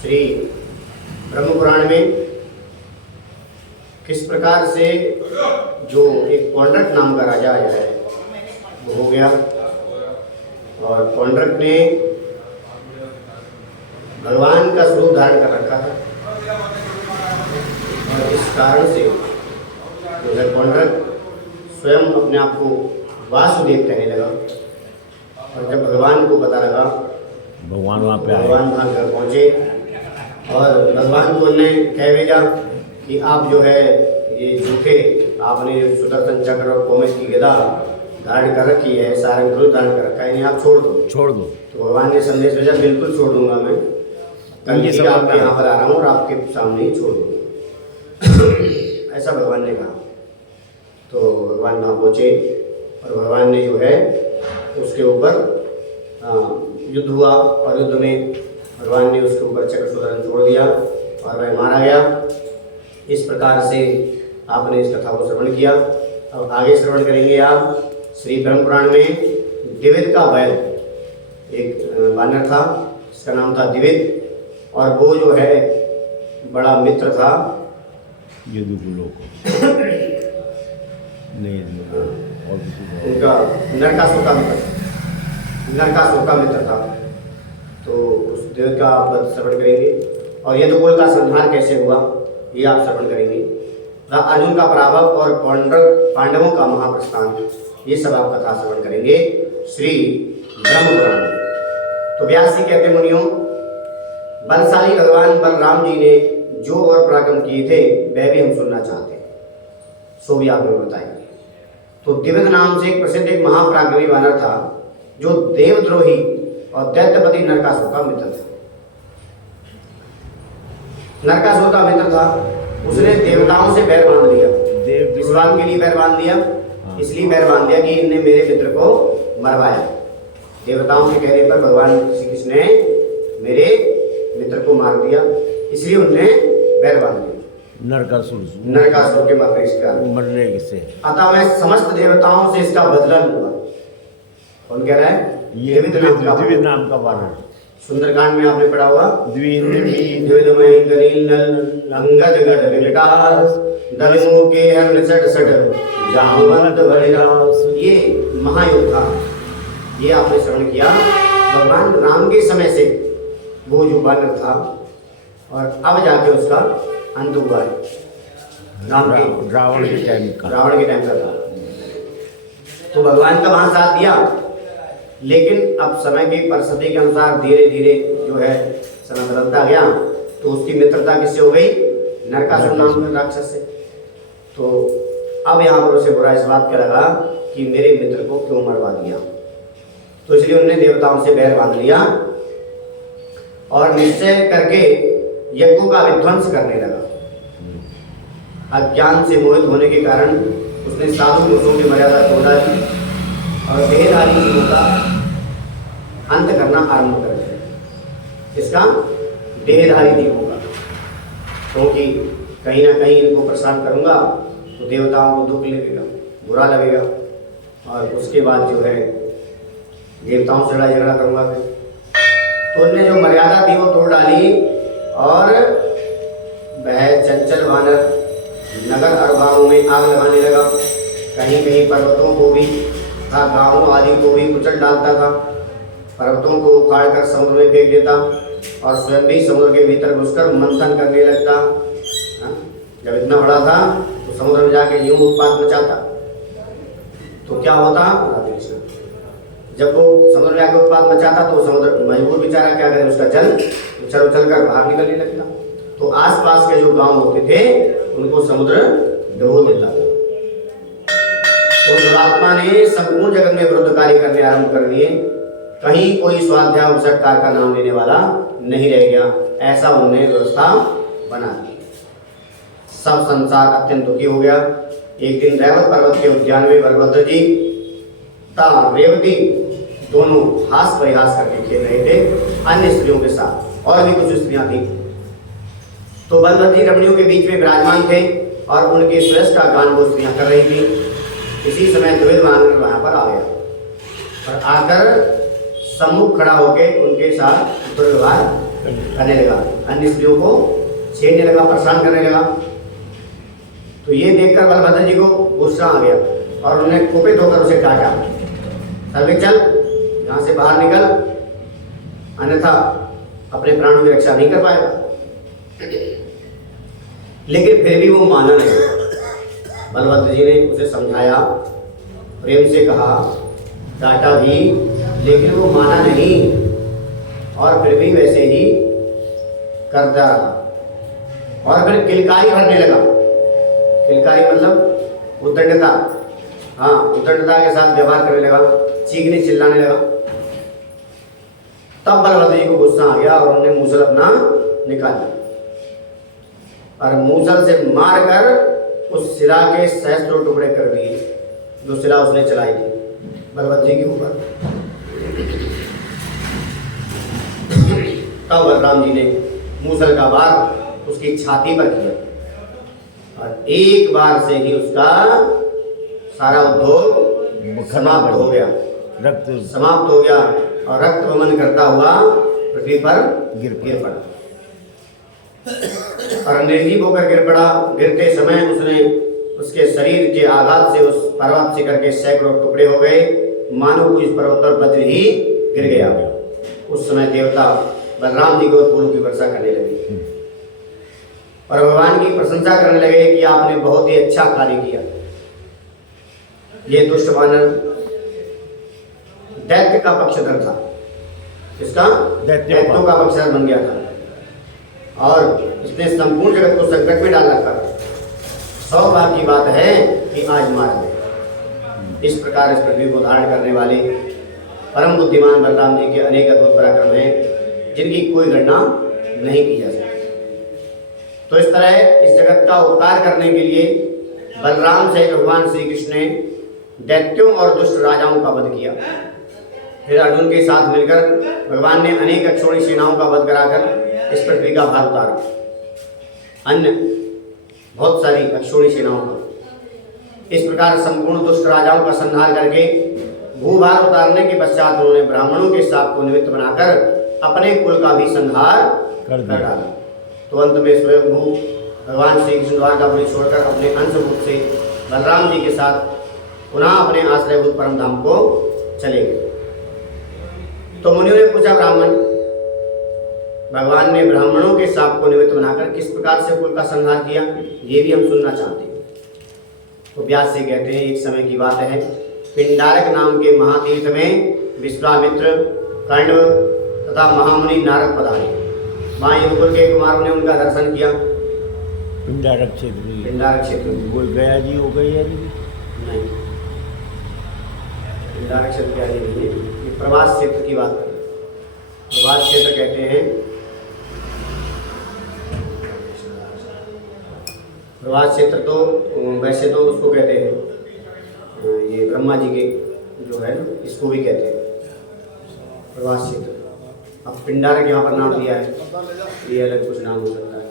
श्री ब्रह्म पुराण में किस प्रकार से जो एक पौंड्रक नाम का राजा आया है वो हो गया, और पौंड्रक ने भगवान का स्वरूप धारण कर रखा था, और इस कारण से जो है पौंड्रक स्वयं अपने आप को वासुदेव कहने लगा। और जब भगवान को पता लगा, भगवान वहाँ पे आए, भगवान वहाँ घर पहुँचे और भगवान को उन्होंने कह भेजा कि आप जो है ये झूठे आपने सुदर्शन चक्र और कोमल की गदा धारण कर रखी है, सारंग धनुष धारण कर रखा है, इन्हें आप छोड़ दो। तो भगवान ने संदेश भेजा, बिल्कुल छोड़ दूंगा मैं, कल ये आपके यहाँ पर आ रहा हूँ और आपके सामने ही छोड़ दूंगा। ऐसा भगवान ने कहा। तो भगवान वहाँ पहुँचे और भगवान ने जो है उसके ऊपर युद्ध हुआ, और युद्ध में भगवान ने उसके ऊपर चक्र सुदर्शन छोड़ दिया और वह मारा गया। इस प्रकार से आपने इस कथा को श्रवण किया। अब आगे श्रवण करेंगे आप श्री ब्रह्म पुराण में द्विविद का बैल, एक वानर था, इसका नाम था द्विविद, और वो जो है बड़ा मित्र था उनका नरकासुर का मित्र था। तो उस द्विविद का आप श्रवण करेंगे, और यदुकुल का संहार कैसे हुआ ये आप श्रवण करेंगे। अर्जुन का पराभव और पांडवों का महाप्रस्थान, ये सब आप कथा श्रवण करेंगे श्री ब्रह्म पुराण। तो व्यास जी कहते मुनियों, बलशाली भगवान बलराम जी ने जो और पराक्रम किए थे वह भी हम सुनना चाहते हैं, सो भी आप हमें बताएंगे। तो द्विविद नाम से एक प्रसिद्ध एक महापराक्रमी वानर था, जो देवद्रोही और दैत्यपति नरकासुर का मित्र था। नरकासुर का मित्र था, उसने देवताओं से बैर बांध लिया, भगवान के लिए बैर बांध लिया, इसलिए बैर बांध दिया कि इनने मेरे मित्र को मरवाया। देवताओं के कहने पर भगवान श्री कृष्ण ने मेरे मित्र को मार दिया, इसलिए उनने बैर बांध लिया नरकासुर के मरने से। अतः मैं समस्त देवताओं से इसका बदला लूंगा। कौन कह रहा है? ये द्विविद नाम का वानर। सुंदरकांड में आपने पढ़ा हुआ, ये महायोद्धा, ये आपने श्रवण किया। भगवान राम के समय से वो जो वानर था, और अब जाके उसका अंत हुआ है रावण के टाइम का था। तो भगवान का वहां साथ दिया, लेकिन अब समय की परिस्थिति के अनुसार धीरे धीरे जो है समय बदलता गया। तो उसकी मित्रता किससे हो गई? नरकासुर नाम के राक्षस से। तो अब यहाँ पर उसे बुरा इस बात का लगा कि मेरे मित्र को क्यों मरवा दिया, तो इसलिए उन्होंने देवताओं से बैर बांध लिया और निश्चय करके यज्ञों का विध्वंस करने लगा। अज्ञान से मोहित होने के कारण उसने साधु पुरुषों की मर्यादा तोड़ डाली और देहधारी जीवों का अंत करना आरंभ कर दिया। इसका देहधारी जीवों का, क्योंकि कहीं ना कहीं इनको परेशान करूंगा तो देवताओं को दुख लगेगा, बुरा लगेगा, और उसके बाद जो है देवताओं से लड़ाई झगड़ा करूंगा फिर। तो उनने जो मर्यादा थी वो तोड़ डाली, और वह चंचल वानर नगर और गांवों में आग लगाने लगा। कहीं कहीं पर्वतों को भी तथा गांवों आदि को भी कुचल डालता था। पर्वतों को उखाड़कर समुद्र में फेंक देता, और स्वयं भी समुद्र के भीतर घुसकर मंथन करने लगता। जब इतना बड़ा था तो समुद्र में जाके यूं उत्पात मचाता, तो क्या होता? जब वो समुद्र में जाकर उत्पात मचाता तो समुद्र मजबूर बेचारा क्या करे, उसका जल उछल उछल कर बाहर निकलने लगता। तो आसपास के जो गांव होते थे उनको समुद्र डुबो देता था। तो दुरात्मा ने संपूर्ण जगत में विरुद्ध कार्य करने आरंभ कर दिए। कहीं कोई स्वाध्याय उपसत्कार का नाम लेने वाला नहीं रह गया, ऐसा उन्होंने व्यवस्था बना दी। सब संसार अत्यंत दुखी हो गया। एक दिन रैवत पर्वत के उद्यान में बलभद्र जी तथा रेवती दोनों हास परिहास करके खेल रहे थे अन्य स्त्रियों के साथ, और भी कुछ स्त्रियां थी। तो बलभद्र जी रमणियों के बीच में विराजमान थे और उनके सुयश का गान वो स्त्रियां कर रही थी। इसी समय द्विविद वानर वहां पर आ गया और आकर सम्मुख खड़ा होकर उनके साथ दुर्व्यवहार करने लगा, अन्य स्त्रियों को छेड़ने लगा, परेशान करने लगा। तो ये देखकर बलभद्र जी को गुस्सा आ गया और उन्होंने कुपित होकर उसे डांटा, सर्वे चल यहाँ से बाहर निकल, अन्यथा अपने प्राणों की रक्षा नहीं कर पाएगा। लेकिन फिर भी वो माना नहीं। बलभद्र जी ने उसे समझाया, प्रेम से कहा, डांटा भी, लेकिन वो माना नहीं और फिर भी वैसे ही करता रहा। और फिर किलकारी भरने लगा। किलकारी मतलब उद्दंडता, हाँ उद्दंडता के साथ व्यवहार करने लगा, चीखने चिल्लाने लगा। तब बलभद्र जी को गुस्सा आ गया और उन्होंने मूसल अपना निकाल लिया और मूसल से मारकर उस शिला के सहस्त्रों टुकड़े कर दिए जो शिला उसने चलाई थी बलभद्र जी के ऊपर। तब बलराम जी ने मूसल का वार उसकी छाती पर किया और एक बार से ही उसका सारा उद्योग समाप्त हो गया, रक्त समाप्त हो गया और रक्त वमन करता हुआ पृथ्वी पर गिर पड़ा और निर्जीव होकर गिर पड़ा। गिरते समय उसने उसके शरीर के आघात से उस पर्वत शिखर के सैकड़ों टुकड़े हो गए, मानो कोई इस पर्वत पर वज्र ही गिर गया। उस समय देवता बलराम जी को फूलों की वर्षा करने लगे और भगवान की प्रशंसा करने लगे कि आपने बहुत ही अच्छा कार्य किया। ये दुष्ट वानर दैत्य का पक्षधर था, इसका दैत्यों का पक्षधर बन गया था और इसने संपूर्ण जगत को संकट में डाल रखा। सौभाग्य की बात है कि आज मार गए। इस प्रकार इस पृथ्वी को धारण करने वाले परम बुद्धिमान बलराम जी के अनेक अद्भुत पराक्रम हैं जिनकी कोई गणना नहीं की जा सकती। तो इस तरह इस जगत का उपकार करने के लिए बलराम से भगवान श्री कृष्ण ने दैत्यों और दुष्ट राजाओं का वध किया। फिर अर्जुन के साथ मिलकर भगवान ने अनेक अक्षौणी सेनाओं का वध कराकर इस पृथ्वी का भार उतारा, अन्य बहुत सारी अक्षौणी सेनाओं का। इस प्रकार संपूर्ण दुष्ट राजाओं का संहार करके भूभार उतारने के पश्चात उन्होंने ब्राह्मणों के साथ को निमित्त बनाकर अपने कुल का भी संहार कर डाला। तो अंत में स्वयं भगवान श्री कृष्ण द्वारकापुरी छोड़कर अपने अंश रूप से बलराम जी के साथ पुनः अपने आश्रयभूत परम धाम को चले गए। तो मुनियों ने पूछा, ब्राह्मण, भगवान ने ब्राह्मणों के साप को निमित्त बनाकर किस प्रकार से कुल का संहार किया, ये भी हम सुनना चाहते हैं। तो व्यास से कहते हैं, एक समय की बात है, पिंडारक नाम के महातीर्थ में विश्वामित्र, कण्व तथा महामुनि नारद पधारे। वहाँ यदुकुल के कुमारों ने उनका दर्शन किया। पिंडारक क्षेत्र, पिंडारक क्षेत्र वो गया जी हो गई है नहीं, पिंडारक क्षेत्र क्या नहीं है, ये प्रवास क्षेत्र की बात करें। प्रवास क्षेत्र कहते हैं, प्रवास क्षेत्र तो वैसे तो उसको कहते हैं, ये ब्रह्मा जी के जो है इसको भी कहते हैं प्रवास क्षेत्र। अब पिंडारक यहाँ पर नाम दिया है, ये अलग कुछ नाम हो सकता है।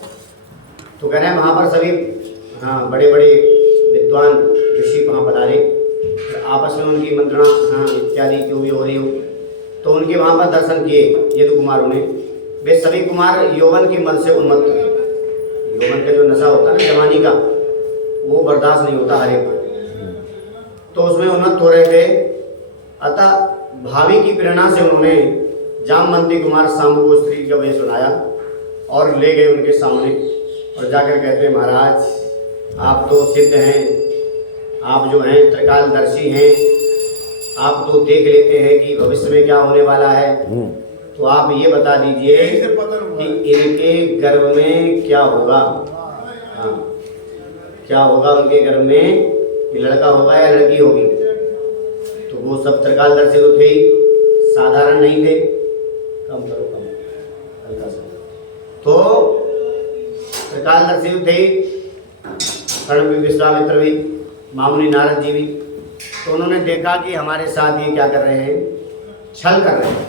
तो कह रहे हैं वहाँ पर सभी हाँ बड़े बड़े विद्वान ऋषि वहाँ पधारे, आपस में उनकी मंत्रणा हाँ इत्यादि जो भी हो रही हो, तो उनके वहाँ पर दर्शन किए यदु कुमारों ने। वे सभी कुमार यौवन के मल से उन्मत्त थे। यौवन का जो नशा होता है ना जवानी का, वो बर्दाश्त नहीं होता हर एक को, तो उसमें उन्मत्त हो रहे थे। अतः भावी की प्रेरणा से उन्होंने जामवंती कुमार शाम्ब को स्त्री का वेश बनाया और ले गए उनके सामने और जाकर कहते हैं, महाराज आप तो सिद्ध हैं, आप जो हैं त्रिकालदर्शी हैं, आप तो देख लेते हैं कि भविष्य में क्या होने वाला है, तो आप ये बता दीजिए कि इनके गर्भ में क्या होगा। हाँ क्या होगा उनके गर्भ में, कि लड़का होगा या लड़की होगी। तो वो सब त्रिकालदर्शी तो थे ही, साधारण नहीं थे। कम करो कम हल्का सा। तो त्रिकालदर्शी तो थे ही, कर्ण भी, विश्वामित्र भी, महामुनि नारद जी भी। तो उन्होंने देखा कि हमारे साथ ये क्या कर रहे हैं, छल कर रहे हैं,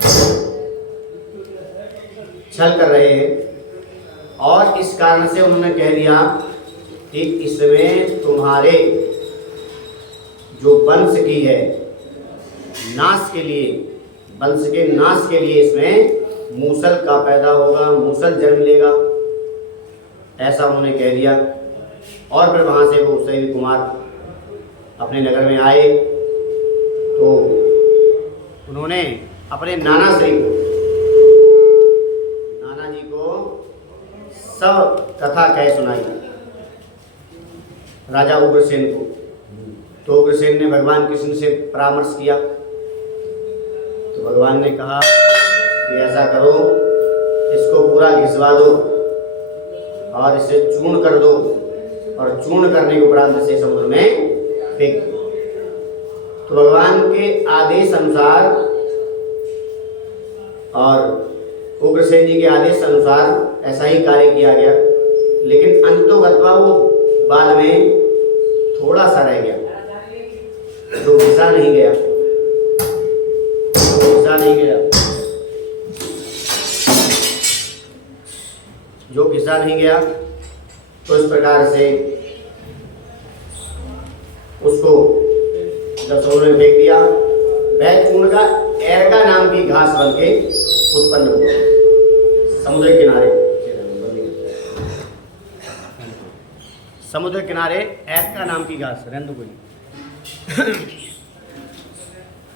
छल कर रहे हैं। और इस कारण से उन्होंने कह दिया कि इसमें तुम्हारे जो वंश की है नाश के लिए, वंश के नाश के लिए इसमें मूसल का पैदा होगा, मूसल जन्म लेगा, ऐसा उन्होंने कह दिया। और फिर वहाँ से वो शैल कुमार अपने नगर में आए तो उन्होंने अपने नाना जी को सब कथा कह सुनाई राजा उग्रसेन को। तो उग्रसेन ने भगवान कृष्ण से परामर्श किया तो भगवान ने कहा कि ऐसा करो, इसको पूरा घिसवा दो और इसे चूर्ण कर दो और चूर्ण करने के उपरांत से समुद्र में फेंक दो। तो भगवान के आदेश अनुसार और उग्रसेन जी के आदेश अनुसार ऐसा ही कार्य किया गया, लेकिन अंतोगत्वा वो बाद में थोड़ा सा रह गया, जो घिसा नहीं गया, जो घिसा नहीं गया। तो इस प्रकार से उसको जब समुद्र में फेंक दिया, वह चूर्ण का एरका नाम की घास बन के उत्पन्न हुआ समुद्र किनारे। समुद्र किनारे एरका नाम की घास, रेंदु कोई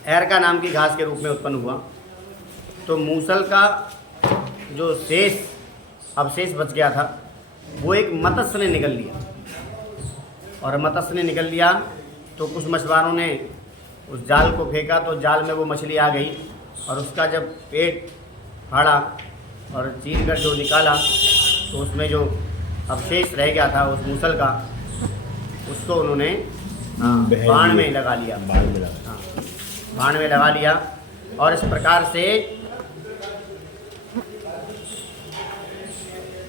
एरका नाम की घास के रूप में उत्पन्न हुआ। तो मूसल का जो शेष अवशेष बच गया था वो एक मत्स्य ने निकल लिया, और मत्स्य ने निकल लिया तो कुछ मछुआरों ने उस जाल को फेंका तो जाल में वो मछली आ गई, और उसका जब पेट फाड़ा और चीर कर जो निकाला तो उसमें जो अवशेष रह गया था उस मूसल का, उसको उन्होंने बाण में लगा लिया, बाण में लगा लिया। और इस प्रकार से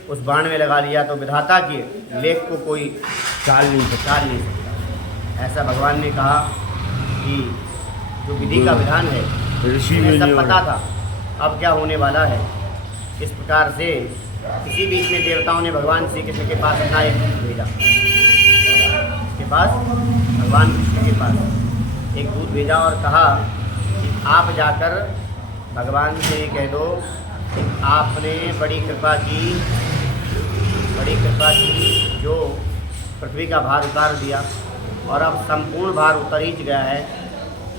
उस बाण में लगा लिया तो विधाता के लेख को कोई टाल नहीं सकता। ऐसा भगवान ने कहा कि जो विधि का विधान है ऋषि में सब पता था अब क्या होने वाला है। इस प्रकार से इसी बीच में देवताओं ने भगवान श्री कृष्ण के पास अपना एक दूत भेजा, इसके पास भगवान कृष्ण के पास एक दूत भेजा और कहा कि आप जाकर भगवान से कह दो कि आपने बड़ी कृपा की, जो पृथ्वी का भार उतार दिया और अब संपूर्ण भार उतर ही गया है,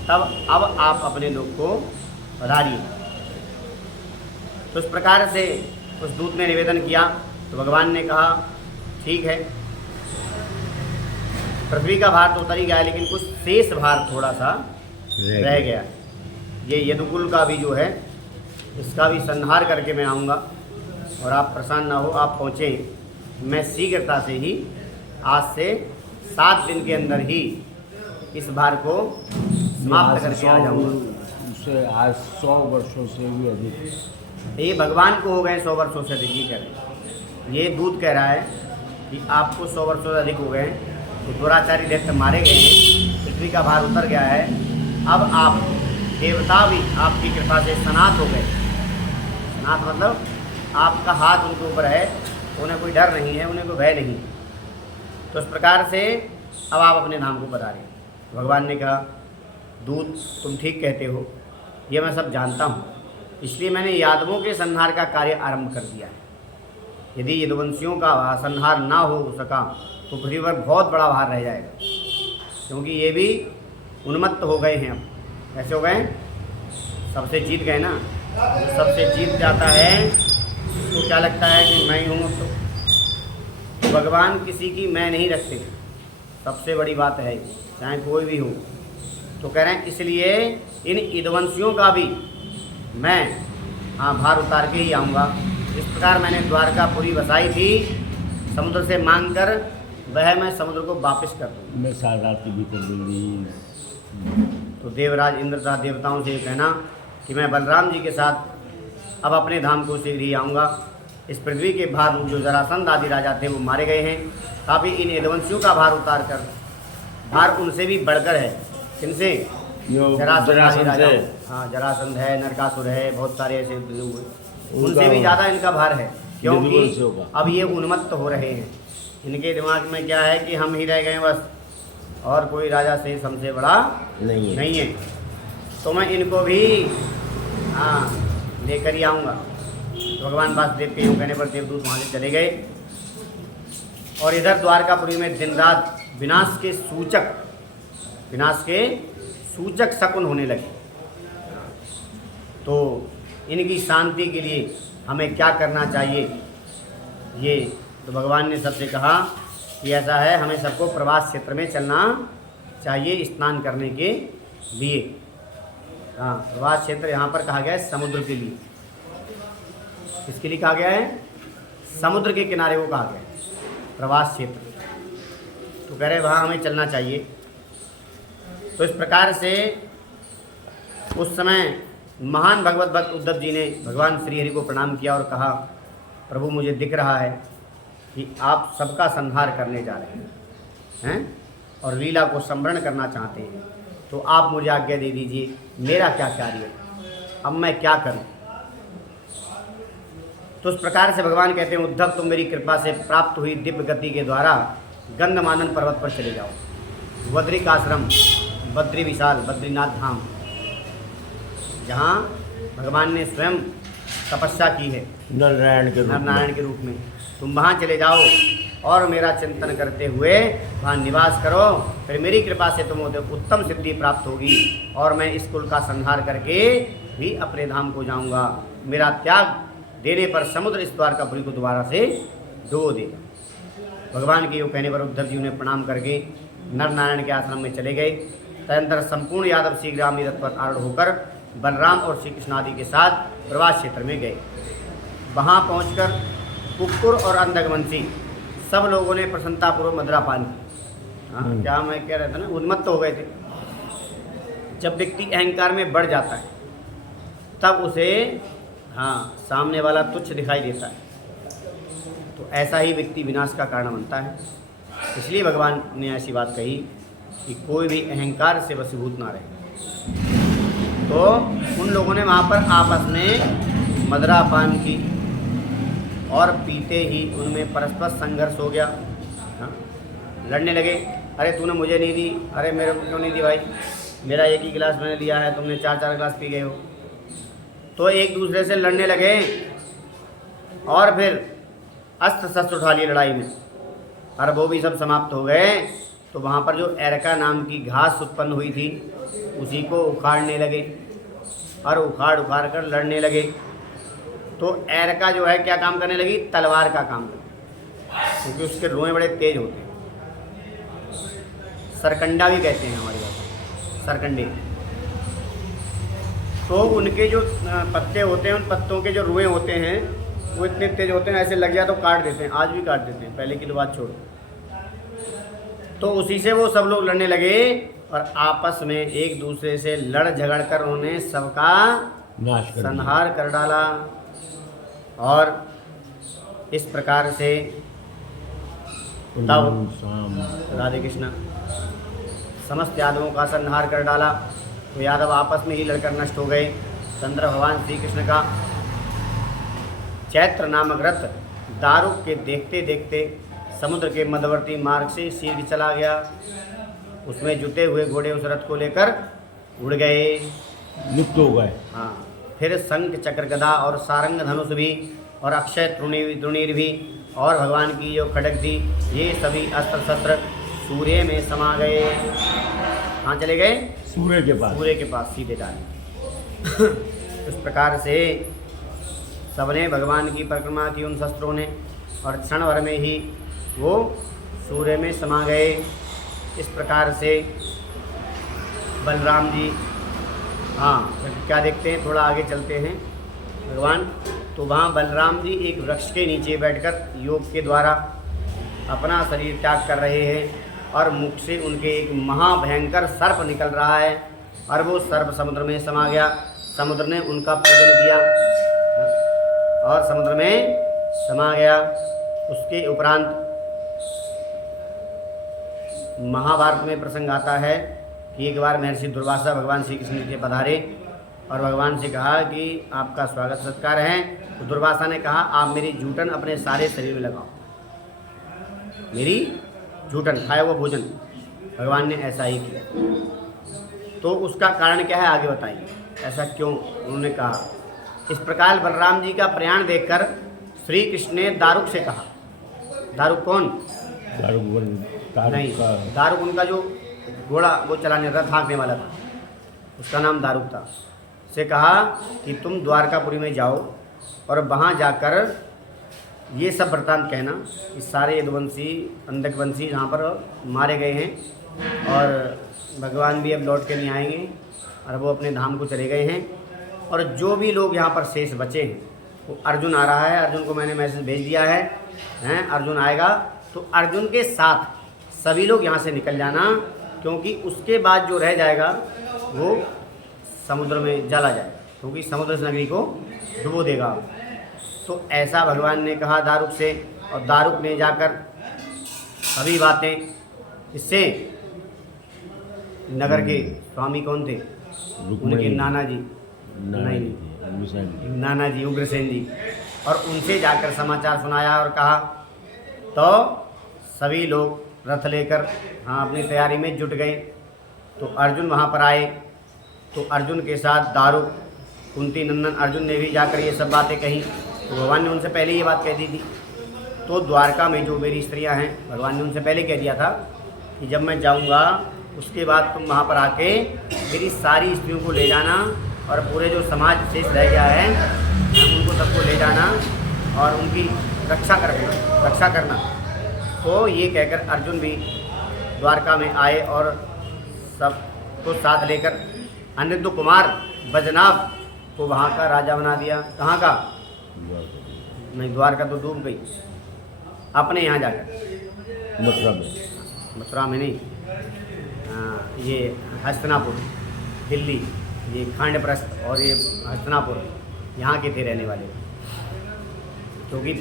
तब अब आप अपने लोग को पधारिए। तो इस प्रकार से उस दूत ने निवेदन किया तो भगवान ने कहा ठीक है, पृथ्वी का भार तो उतर ही गया लेकिन कुछ शेष भार थोड़ा सा रह गया। ये यदुकुल का भी जो है इसका भी संहार करके मैं आऊँगा, और आप परेशान ना हो, आप पहुँचें, मैं शीघ्रता से ही आज से 7 दिन के अंदर ही इस भार को समाप्त करके आ जाऊँगा। उससे आज 100 वर्षों से भी अधिक, ये भगवान को हो गए 100 वर्षों से अधिक ही कह रहे हैं। ये दूत कह रहा है कि आपको 100 वर्षों से अधिक हो गए हैं, तो दुराचारी दैत्य मारे गए हैं, पृथ्वी का भार उतर गया है, अब आप देवता भी आपकी कृपा से सनात हो गए। सनात मतलब आपका हाथ उनके ऊपर है, उन्हें कोई डर नहीं है, उन्हें कोई भय नहीं है। तो इस प्रकार से अब आप अपने धाम को पधारें। भगवान ने कहा दूत तुम ठीक कहते हो, ये मैं सब जानता हूँ, इसलिए मैंने यादवों के संहार का कार्य आरंभ कर दिया है। यदि यदुवंशियों का संहार ना हो सका तो पृथ्वी पर बहुत बड़ा भार रह जाएगा, क्योंकि ये भी उन्मत्त हो गए हैं। अब कैसे हो गए? सबसे जीत गए ना। जो सबसे जीत जाता है तो क्या लगता है कि मैं ही हूँ। तो भगवान किसी की मैं नहीं रखते, सबसे बड़ी बात है, चाहे कोई भी हो। तो कह रहे हैं इसलिए इन यदुवंशियों का भी मैं भार उतार के ही आऊँगा। इस प्रकार मैंने द्वारकापुरी बसाई थी, समुद्र से मांग कर वह मैं समुद्र को वापस कर दूँ। मैं साराती भी कर दूँगी। तो देवराज इंद्र तथा देवताओं से कहना कि मैं बलराम जी के साथ अब अपने धाम को शीघ्र ही आऊँगा। इस पृथ्वी के भार जो जरासंध आदि राजा थे वो मारे गए हैं, काफ़ी इन यदुवंशियों का भार उतार कर, भार उनसे भी बढ़कर है। किनसे? जरासंध आदि राजा। हाँ, जरासंध है, नरकासुर है, बहुत सारे ऐसे लोग, उनसे भी ज़्यादा इनका भार है, क्योंकि अब ये उन्मत्त हो रहे हैं। इनके दिमाग में क्या है कि हम ही रह गए बस, और कोई राजा से हमसे बड़ा नहीं है। तो मैं इनको भी लेकर ही आऊँगा। भगवान वासुदेव के यूँ कहने पर देवदूत वहाँ से चले गए और इधर द्वारकापुरी में दिन रात विनाश के सूचक शकुन होने लगे। तो इनकी शांति के लिए हमें क्या करना चाहिए, ये तो भगवान ने सबसे कहा कि ऐसा है, हमें सबको प्रवास क्षेत्र में चलना चाहिए स्नान करने के लिए। हाँ, प्रवास क्षेत्र यहाँ पर कहा गया है समुद्र के लिए। किसके लिए कहा गया है? समुद्र के किनारे को कहा गया है प्रवास क्षेत्र। तो कह रहे वहाँ हमें चलना चाहिए। तो इस प्रकार से उस समय महान भगवत भक्त उद्धव जी ने भगवान श्री हरि को प्रणाम किया और कहा, प्रभु मुझे दिख रहा है कि आप सबका संहार करने जा रहे हैं और लीला को संवरण करना चाहते हैं, तो आप मुझे आज्ञा दे दीजिए, मेरा क्या कार्य है, अब मैं क्या करूं। तो उस प्रकार से भगवान कहते हैं, उद्धव तुम मेरी कृपा से प्राप्त हुई दिव्य गति के द्वारा गंधमादन पर्वत पर चले जाओ। बद्रिकाश्रम, बद्री विशाल, बद्रीनाथ धाम, जहाँ भगवान ने स्वयं तपस्या की है नरनारायण के रूप में, तुम वहाँ चले जाओ और मेरा चिंतन करते हुए वहाँ निवास करो, फिर मेरी कृपा से तुम उत्तम सिद्धि प्राप्त होगी और मैं इस कुल का संहार करके भी अपने धाम को जाऊँगा। मेरा त्याग देने पर समुद्र इस द्वारकापुरी को दोबारा से डुबो देगा। भगवान के योग कहने पर उद्धव जी उन्हें प्रणाम करके नर नारायण के आश्रम में चले गए। तदनंतर संपूर्ण यादव शीघ्रगामी रथ पर आरूढ़ होकर बलराम और श्री कृष्ण आदि के साथ प्रवास क्षेत्र में गए। वहाँ पहुंचकर कुक्कुर और अंधकवंशी सब लोगों ने प्रसन्नतापूर्वक मदिरा पान की। हाँ, क्या मैं कह रहा था ना, उन्मत्त हो गए थे। जब व्यक्ति अहंकार में बढ़ जाता है तब उसे सामने वाला तुच्छ दिखाई देता है, तो ऐसा ही व्यक्ति विनाश का कारण बनता है। इसलिए भगवान ने ऐसी बात कही कि कोई भी अहंकार से वशीभूत ना रहे। तो उन लोगों ने वहाँ पर आपस में मदिरा पान की और पीते ही उनमें परस्पर संघर्ष हो गया। लड़ने लगे, अरे तूने मुझे नहीं दी, अरे मेरे को क्यों नहीं दी भाई, मेरा एक ही गिलास मैंने लिया है, तुमने 4-4 गिलास पी गए हो। तो एक दूसरे से लड़ने लगे और फिर अस्त्र शस्त्र उठा लिए लड़ाई में, और वो भी सब समाप्त हो गए। तो वहाँ पर जो एरका नाम की घास उत्पन्न हुई थी उसी को उखाड़ने लगे और उखाड़ कर लड़ने लगे। तो एरका जो है क्या काम करने लगी, तलवार का काम करने, क्योंकि उसके रोए बड़े तेज होते हैं। सरकंडा भी कहते हैं हमारी भाषा, सरकंडे। तो उनके जो पत्ते होते हैं, उन पत्तों के जो रुएँ होते हैं वो इतने तेज होते हैं, ऐसे लग जाए तो काट देते हैं, आज भी काट देते हैं, पहले की तो बात छोड़ो। तो उसी से वो सब लोग लड़ने लगे और आपस में एक दूसरे से लड़ झगड़ कर उन्होंने सबका संहार कर डाला। और इस प्रकार से तब राधे कृष्ण समस्त यादवों का संहार कर डाला। तो यादव आपस में ही लड़कर नष्ट हो गए। चंद्र भगवान श्री कृष्ण का चैत्र नामक रथ दारुक के देखते देखते समुद्र के मध्यवर्ती मार्ग से शीघ्र चला गया। उसमें जुटे हुए घोड़े उस रथ को लेकर उड़ गए, लुप्त हो गए। हाँ, फिर शंख चक्र गदा और सारंग धनुष भी और अक्षय तृणीर भी और भगवान की जो खड्ग थी, ये सभी अस्त्र शस्त्र सूर्य में समा गए। कहाँ चले गए? सूर्य के पास सीधे डाले। इस प्रकार से सबने भगवान की परिक्रमा की उन शस्त्रों ने और क्षण भर में ही वो सूर्य में समा गए। इस प्रकार से बलराम जी, क्या देखते हैं, थोड़ा आगे चलते हैं भगवान। तो वहाँ बलराम जी एक वृक्ष के नीचे बैठकर योग के द्वारा अपना शरीर त्याग कर रहे हैं और मुख से उनके एक महाभयंकर सर्प निकल रहा है और वो सर्प समुद्र में समा गया। समुद्र ने उनका पूजन किया और समुद्र में समा गया। उसके उपरांत महाभारत में प्रसंग आता है कि एक बार महर्षि दुर्वासा भगवान श्री कृष्ण के पधारे और भगवान से कहा कि आपका स्वागत सत्कार है। तो दुर्वासा ने कहा, आप मेरी जूठन अपने सारे शरीर में लगाओ, मेरी जूठन, खाया हुआ भोजन। भगवान ने ऐसा ही किया। तो उसका कारण क्या है आगे बताइए, ऐसा क्यों उन्होंने कहा। इस प्रकार बलराम जी का प्रयाण देखकर श्री कृष्ण ने दारुक से कहा। दारुक कौन? नहीं, दारुक उनका जो घोड़ा वो चलाने रथ हाँकने वाला था, उसका नाम दारुक था। से कहा कि तुम द्वारकापुरी में जाओ और वहाँ जाकर ये सब वृत्तांत कहना कि सारे यदुवंशी अंधकवंशी जहाँ पर मारे गए हैं और भगवान भी अब लौट के नहीं आएंगे और वो अपने धाम को चले गए हैं, और जो भी लोग यहाँ पर शेष बचे हैं वो अर्जुन आ रहा है, अर्जुन को मैंने मैसेज भेज दिया है, अर्जुन आएगा तो अर्जुन के साथ सभी लोग यहाँ से निकल जाना, क्योंकि उसके बाद जो रह जाएगा वो समुद्र में जला जाएगा, क्योंकि समुद्र इस नगरी को डुबो देगा। तो ऐसा भगवान ने कहा दारुक से, और दारुक ने जाकर सभी बातें इससे नगर के स्वामी कौन थे? उनके नाना जी, नहीं नाना जी उग्रसेन जी, और उनसे जाकर समाचार सुनाया और कहा। तो सभी लोग रथ लेकर अपनी तैयारी में जुट गए। तो अर्जुन वहाँ पर आए, तो अर्जुन के साथ दारुक, कुंती नंदन अर्जुन ने भी जाकर ये सब बातें कही। तो भगवान ने उनसे पहले ये बात कह दी थी। तो द्वारका में जो मेरी स्त्रियां हैं, भगवान ने उनसे पहले कह दिया था कि जब मैं जाऊंगा उसके बाद तुम वहाँ पर आके मेरी सारी स्त्रियों को ले जाना, और पूरे जो समाज शेष रह गया है उनको सबको ले जाना और उनकी रक्षा करना। तो ये कहकर अर्जुन भी द्वारका में आए और सबको साथ लेकर अनिरुद्ध कुमार बजनाभ को वहाँ का राजा बना दिया। कहाँ का? नहीं, द्वारका तो डूब गई, अपने यहाँ जाकर मथुरा में नहीं, ये हस्तिनापुर दिल्ली, ये खांडप्रस्थ और ये हस्तिनापुर यहाँ के थे रहने वाले, क्योंकि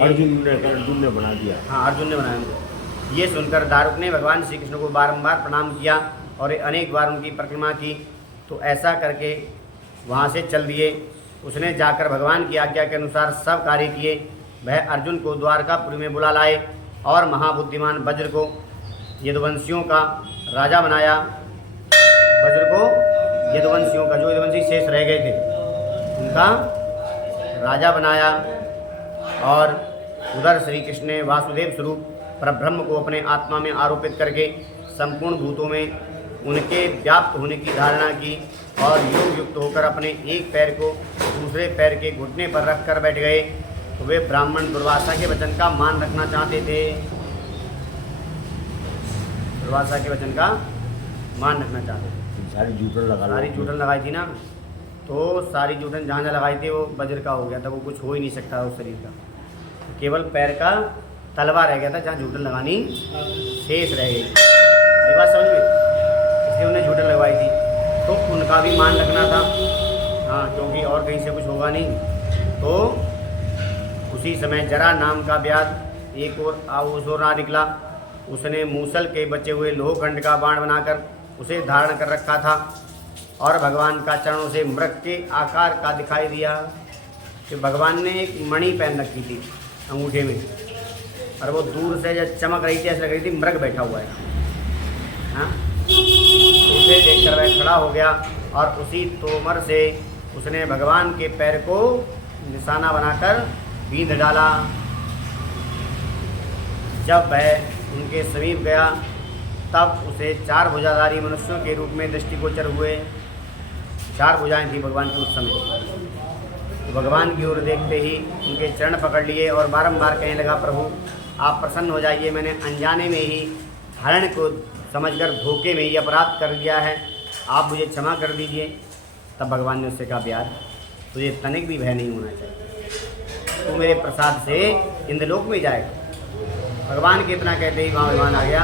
अर्जुन ने बना दिया। हाँ, अर्जुन ने बनाया। ये सुनकर दारुक ने भगवान श्री कृष्ण को बारंबार प्रणाम किया और अनेक बार उनकी परिक्रमा की। तो ऐसा करके वहाँ से चल दिए। उसने जाकर भगवान की आज्ञा के अनुसार सब कार्य किए। वह अर्जुन को द्वारकापुरी में बुला लाए और महाबुद्धिमान वज्र को यदुवंशियों का राजा बनाया। वज्र को यदुवंशियों का, जो यदुवंशी शेष रह गए थे उनका राजा बनाया। और उधर श्री कृष्ण ने वासुदेव स्वरूप परब्रह्म को अपने आत्मा में आरोपित करके संपूर्ण भूतों में उनके व्याप्त होने की धारणा की और योग युक्त होकर अपने एक पैर को दूसरे पैर के घुटने पर रख कर बैठ गए। तो वे ब्राह्मण दुर्वासा के वचन का मान रखना चाहते थे। दुर्वासा के वचन का मान रखना चाहते थे। सारी जूठन लगाई थी ना, तो सारी जूठन जहाँ जहाँ लगाई थी वो वज्र का हो गया था, वो कुछ हो ही नहीं सकता उस शरीर का। केवल पैर का तलवा रह गया था, जहाँ जूठन लगानी शेष रह गई। ये बात समझ में? इसलिए उन्हें जूठन लगवाई थी। तो उनका भी मान रखना था, क्योंकि और कहीं से कुछ होगा नहीं। तो उसी समय जरा नाम का व्याध एक और ना निकला। उसने मूसल के बचे हुए लोहखंड का बाण बनाकर उसे धारण कर रखा था और भगवान का चरणों से मृग के आकार का दिखाई दिया। कि भगवान ने एक मणि पहन रखी थी अंगूठे में, और वो दूर से जब चमक रही थी ऐसे लग रही थी मृग बैठा हुआ है। उसे देखकर वह खड़ा हो गया और उसी तोमर से उसने भगवान के पैर को निशाना बनाकर बींध डाला। जब वह उनके समीप गया तब उसे 4 भुजाधारी मनुष्यों के रूप में दृष्टिगोचर हुए। 4 भुजाएं थी भगवान की उस समय। तो भगवान की ओर देखते ही उनके चरण पकड़ लिए और बारंबार कहने लगा, प्रभु आप प्रसन्न हो जाइए, मैंने अनजाने में ही हरण को समझकर धोखे में ही अपराध कर दिया है, आप मुझे क्षमा कर दीजिए। तब भगवान ने उससे कहा, प्यार तुझे तनिक भी भय नहीं होना चाहिए, तू मेरे प्रसाद से इंद्रलोक में जाएगा। भगवान के इतना कहते ही वहाँ भगवान आ गया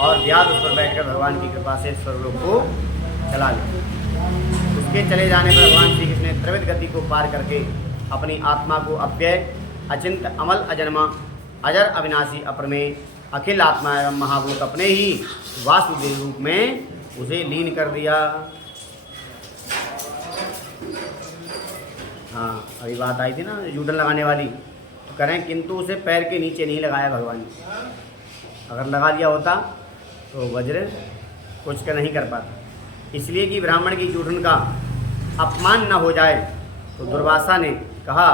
और व्याध उस पर बैठकर भगवान की कृपा से स्वर्गलोक को चला गया। उसके चले जाने पर भगवान श्री कृष्ण ने त्रिविध गति को पार करके अपनी आत्मा को अव्यय, अचिंत, अमल, अजन्मा, अजर, अविनाशी, अप्रमेय, अखिल आत्मा एवं महाभूत अपने ही वासुदेव रूप में उसे लीन कर दिया। अभी बात आई थी ना जूठन लगाने वाली, तो करें किंतु उसे पैर के नीचे नहीं लगाया भगवान ने। अगर लगा लिया होता तो वज्र कुछ का नहीं कर पाता, इसलिए कि ब्राह्मण की जूठन का अपमान न हो जाए। तो दुर्वासा ने कहा,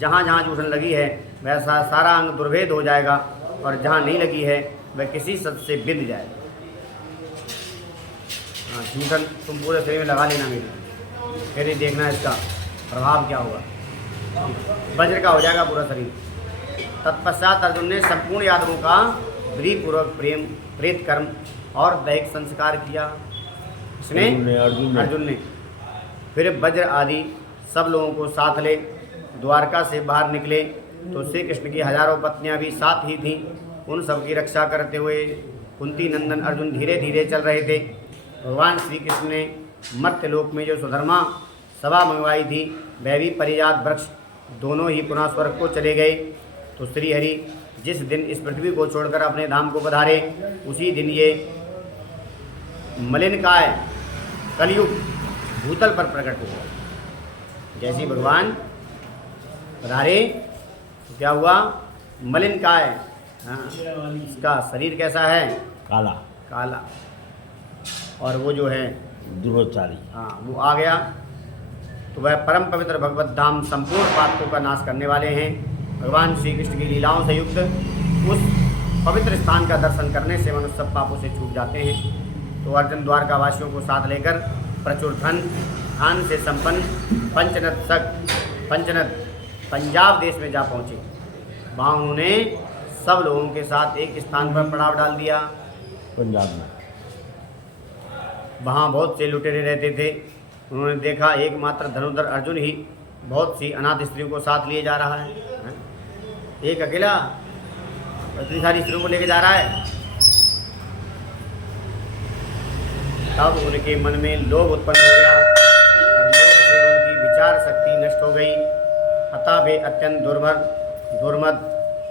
जहाँ जहाँ जूठन लगी है वैसा सारा अंग दुर्भेद हो जाएगा, और जहाँ नहीं लगी है वह किसी शब्द से बिंद जाएगा। हाँ, जूठन तुम पूरे शरीर में लगा लेना मेरे, फिर ही देखना इसका प्रभाव क्या होगा। वज्र का हो जाएगा पूरा शरीर। तत्पश्चात अर्जुन ने संपूर्ण यादवों का विधिपूर्वक प्रेम प्रेत कर्म और दैहिक संस्कार किया। इसने अर्जुन ने फिर वज्र आदि सब लोगों को साथ ले द्वारका से बाहर निकले। तो श्री कृष्ण की हजारों पत्नियां भी साथ ही थीं। उन सब की रक्षा करते हुए कुंती नंदन अर्जुन धीरे धीरे चल रहे थे। भगवान श्री कृष्ण ने मर्त्यलोक में जो सुधर्मा सभा मंगवाई थी, वह भी परिजात वृक्ष दोनों ही पुनः स्वर्ग को चले गए। तो श्री हरि जिस दिन इस पृथ्वी को छोड़कर अपने धाम को पधारे, उसी दिन ये मलिनकाय कलयुग भूतल पर प्रकट हुआ। जैसे भगवान पधारे तो क्या हुआ, मलिनकाय, हाँ, इसका शरीर कैसा है, काला काला, और वो जो है दुराचारी, हाँ, वो आ गया। तो वह परम पवित्र भगवत धाम संपूर्ण पापों का नाश करने वाले हैं। भगवान श्री कृष्ण की लीलाओं से युक्त उस पवित्र स्थान का दर्शन करने से मनुष्य सब पापों से छूट जाते हैं। तो अर्जुन द्वारका वासियों को साथ लेकर प्रचुर धन से संपन्न पंचनद पंजाब देश में जा पहुँचे। वहाँ उन्होंने सब लोगों के साथ एक स्थान पर पड़ाव डाल दिया। पंजाब में वहाँ बहुत से लुटेरे रहते थे। उन्होंने देखा एकमात्र धनुर्धर अर्जुन ही बहुत सी अनाथ स्त्रियों को साथ लिए जा रहा है। एक अकेला इतनी सारी स्त्रियों को लेके जा रहा है। तब उनके मन में लोभ उत्पन्न हो गया और लोभ से उनकी विचार शक्ति नष्ट हो गई। अतः वे अत्यंत दुर्मद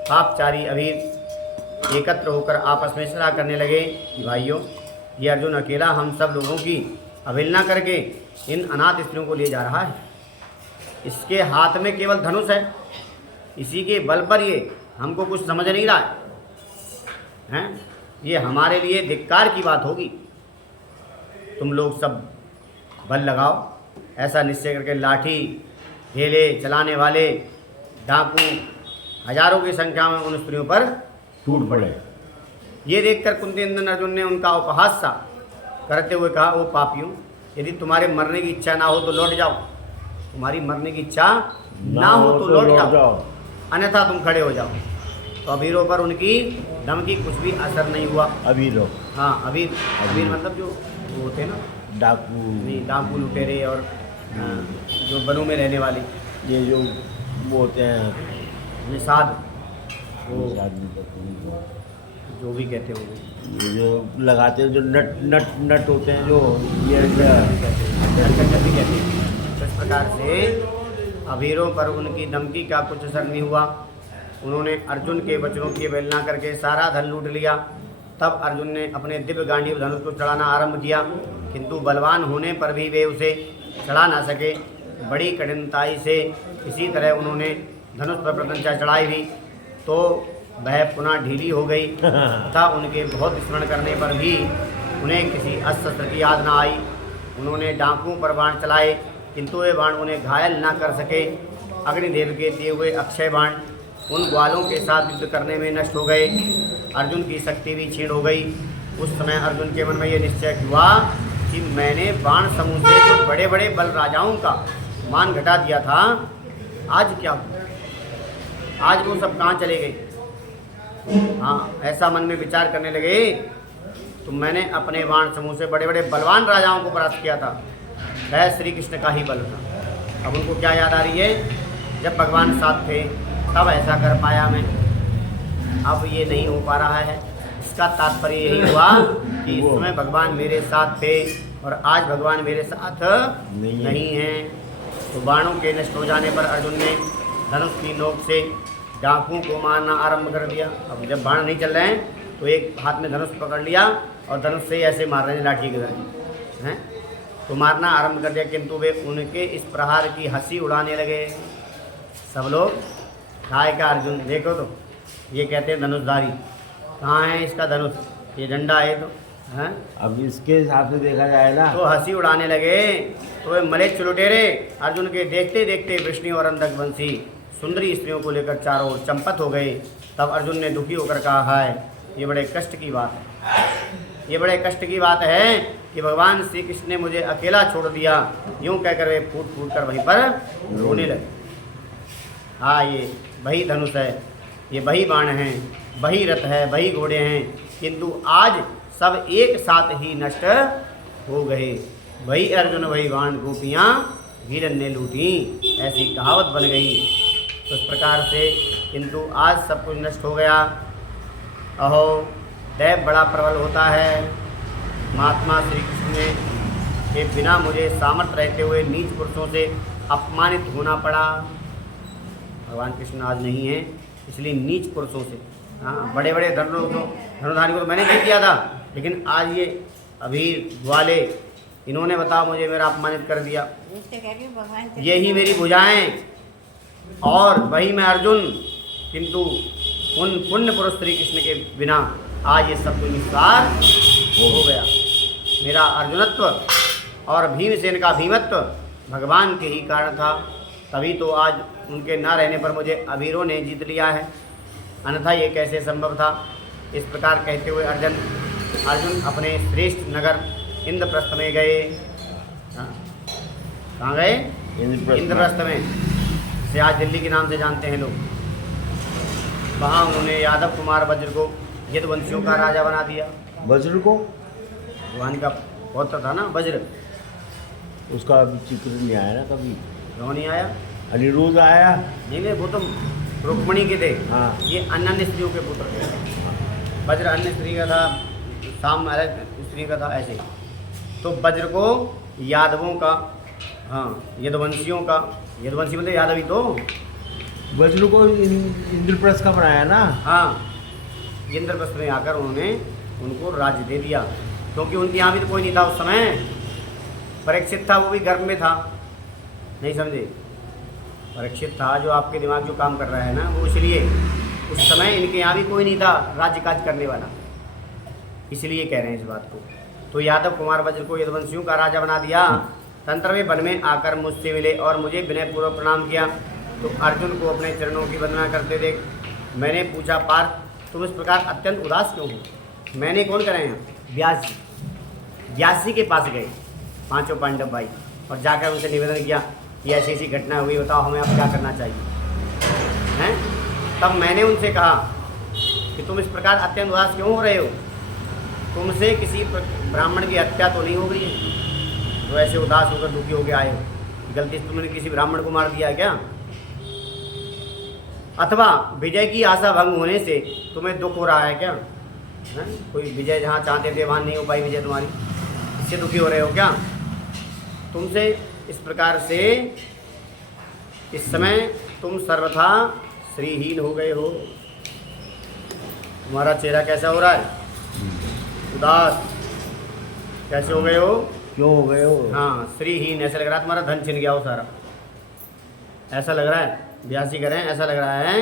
पापचारी अभीर एकत्र होकर आपस में सलाह करने लगे कि भाइयों, ये अर्जुन अकेला हम सब लोगों की अवहेलना करके इन अनाथ स्त्रियों को ले जा रहा है। इसके हाथ में केवल धनुष है, इसी के बल पर ये हमको कुछ समझ नहीं रहा है। ये हमारे लिए धिक्कार की बात होगी। तुम लोग सब बल लगाओ। ऐसा निश्चय करके लाठी ढेले चलाने वाले डाकू हजारों की संख्या में उन स्त्रियों पर टूट पड़े। ये देखकर कुंती नंदन अर्जुन ने उनका उपहास सा करते हुए कहा, ओ पापियों, यदि तुम्हारे मरने की इच्छा ना हो तो लौट जाओ। तुम्हारी मरने की इच्छा ना हो तो लौट जाओ, अन्यथा तुम खड़े हो जाओ। तो अबीरों पर उनकी दम की कुछ भी असर नहीं हुआ। अबीरों, हाँ, अबीर मतलब जो वो होते हैं ना, डाकू, नहीं, डाकू लुटेरे और जो बनों में रहने वाले, ये जो वो होते हैं निषाद, वो आदमी जो भी कहते होंगे, ये जो लगाते हैं, जो नट होते हैं, जो ये कंजर भी कहते हैं। तो इस प्रकार से अबीरों पर उनकी धमकी का कुछ असर नहीं हुआ। उन्होंने अर्जुन के वचनों की अवहेलना करके सारा धन लूट लिया। तब अर्जुन ने अपने दिव्य गांडीव धनुष को चढ़ाना आरंभ किया, किंतु बलवान होने पर भी वे उसे चढ़ा ना सके। बड़ी कठिनाई से इसी तरह उन्होंने धनुष पर प्रत्यंचा चढ़ाई भी, तो वह पुनः ढीली हो गई तथा उनके बहुत स्मरण करने पर भी उन्हें किसी अस्त्र की याद न आई। उन्होंने डाकुओं पर बाण चलाए, किंतु वे बाण उन्हें घायल न कर सके। अग्निदेव के दिए हुए अक्षय बाण उन ग्वालों के साथ युद्ध करने में नष्ट हो गए। अर्जुन की शक्ति भी क्षीण हो गई। उस समय अर्जुन के मन में यह निश्चय हुआ कि मैंने बाण समूह से जो बड़े बड़े बल राजाओं का मान घटा दिया था, आज क्या हुआ? आज वो सब कहाँ चले गए? हाँ, ऐसा मन में विचार करने लगे। तो मैंने अपने बाण समूह से बड़े बड़े बलवान राजाओं को परास्त किया था, वह श्री कृष्ण का ही बल था। अब उनको क्या याद आ रही है? जब भगवान साथ थे तब ऐसा कर पाया मैं, अब ये नहीं हो पा रहा है। इसका तात्पर्य यही हुआ कि इस समय भगवान मेरे साथ थे और आज भगवान मेरे साथ नहीं हैं। तो बाणों के नष्ट हो जाने पर अर्जुन ने धनुष की नोक से डाकुओं को मारना आरंभ कर दिया। अब जब बाण नहीं चल रहे हैं तो एक हाथ में धनुष पकड़ लिया और धनुष से ऐसे मार रहे हैं लाठी के द्वारा, हैं, तो मारना आरंभ कर दिया। किंतु वे उनके इस प्रहार की हंसी उड़ाने लगे। सब लोग काय का अर्जुन देखो, तो ये कहते हैं धनुषधारी, कहाँ है इसका धनुष? ये डंडा है तो हैं? अब इसके हिसाब से देखा जाए ना, तो हंसी उड़ाने लगे। तो वे मलेच्छ लुटेरे अर्जुन के देखते देखते वृष्णि और अंधक वंशी सुंदरी स्त्रियों को लेकर चारों ओर चंपत हो गए। तब अर्जुन ने दुखी होकर कहा, हाय ये बड़े कष्ट की बात है, ये बड़े कष्ट की बात है कि भगवान श्री कृष्ण ने मुझे अकेला छोड़ दिया। यूं कहकर वे फूट फूट कर वहीं पर रोने लगे। हाँ, ये वही धनुष है, ये वही बाण हैं, वही रथ है, वही घोड़े हैं, किंतु आज सब एक साथ ही नष्ट हो गए। वही अर्जुन वही बाण गोपियाँ वीरन ने लूटी, ऐसी कहावत बन गई। तो इस प्रकार से किंतु आज सब कुछ नष्ट हो गया। अहो दैव बड़ा प्रबल होता है। महात्मा श्री कृष्ण ने के बिना मुझे सामर्थ्य रहते हुए नीच पुरुषों से अपमानित होना पड़ा। भगवान कृष्ण आज नहीं है, इसलिए नीच पुरुषों से, हाँ, बड़े बड़े धनुधारी को तो मैंने जीत दिया था, लेकिन आज ये अभीर ग्वाले इन्होंने बताओ मुझे मेरा अपमानित कर दिया। यही मेरी भुजाएं और वही मैं अर्जुन, किंतु उन पुण्य पुरुष श्री कृष्ण के बिना आज ये सब कुछ निस्सार हो गया। मेरा अर्जुनत्व और भीमसेन का भीमत्व भगवान के ही कारण था, तभी तो आज उनके ना रहने पर मुझे अभीरों ने जीत लिया है, अन्यथा ये कैसे संभव था। इस प्रकार कहते हुए अर्जुन अपने श्रेष्ठ नगर इंद्रप्रस्थ में गए। कहाँ गए? इंद्रप्रस्थ में, से आज दिल्ली के नाम से जानते हैं लोग। वहाँ उन्होंने यादव कुमार वज्र को यदुवंशियों का राजा बना दिया। वज्र को? भगवान का पौत्र था ना वज्र। उसका अभी जिक्र नहीं आया ना कभी। क्यों नहीं आया? अनिरुद्ध आया। नहीं, वो तो रुक्मणी के थे। हाँ, ये अन्य स्त्रियों के पुत्र थे। वज्र अन्य स्त्री का था, साम अलग स्त्री का था, ऐसे। तो वज्र को यादवों का, हाँ, यदुवंशियों का, यदुवंशी मतलब यादव ही तो। वज्र को इंद्रप्रस्थ का बनाया ना। हाँ, इंद्रप्रस्थ में आकर उन्होंने उनको राज्य दे दिया, क्योंकि उनके यहाँ भी तो कोई नहीं था उस समय। परीक्षित था, वो भी गर्भ में था, नहीं समझे? परीक्षित था जो आपके दिमाग जो काम कर रहा है ना, वो इसलिए उस समय इनके यहाँ भी कोई नहीं था राज्य काज करने वाला, इसलिए कह रहे हैं इस बात को। तो यादव कुमार वज्र को यदुवंशियों का राजा बना दिया। तंत्र में वन में आकर मुझसे मिले और मुझे विनयपूर्वक प्रणाम किया। तो अर्जुन को अपने चरणों की वंदना करते देख मैंने पूछा, पार्थ तुम इस प्रकार अत्यंत उदास क्यों हो? मैंने कौन करे हैं? व्यास जी। व्यास जी के पास गए पांचों पांडव भाई और जाकर उनसे निवेदन किया कि ऐसी ऐसी घटना हुई, बताओ हमें अब क्या करना चाहिए हैं। तब मैंने उनसे कहा कि तुम इस प्रकार अत्यंत उदास क्यों हो रहे हो? तुमसे किसी ब्राह्मण की हत्या तो नहीं हो गई है तो ऐसे उदास होकर दुखी होकर आए हो? गलती से तुमने किसी ब्राह्मण को मार दिया क्या? अथवा विजय की आशा भंग होने से तुम्हें दुख हो रहा है क्या? है? कोई विजय जहाँ चाहते थे वहाँ नहीं हो पाई विजय तुम्हारी, इससे दुखी हो रहे हो क्या? तुमसे इस प्रकार से इस समय तुम सर्वथा श्रीहीन हो गए हो। तुम्हारा चेहरा कैसा हो रहा है? उदास कैसे हो गए हो? क्यों हो गए हो? हाँ, श्रीहीन, ऐसा लग रहा है तुम्हारा धन छिन गया हो सारा, ऐसा लग रहा है। व्यास जी कह रहे हैं ऐसा लग रहा है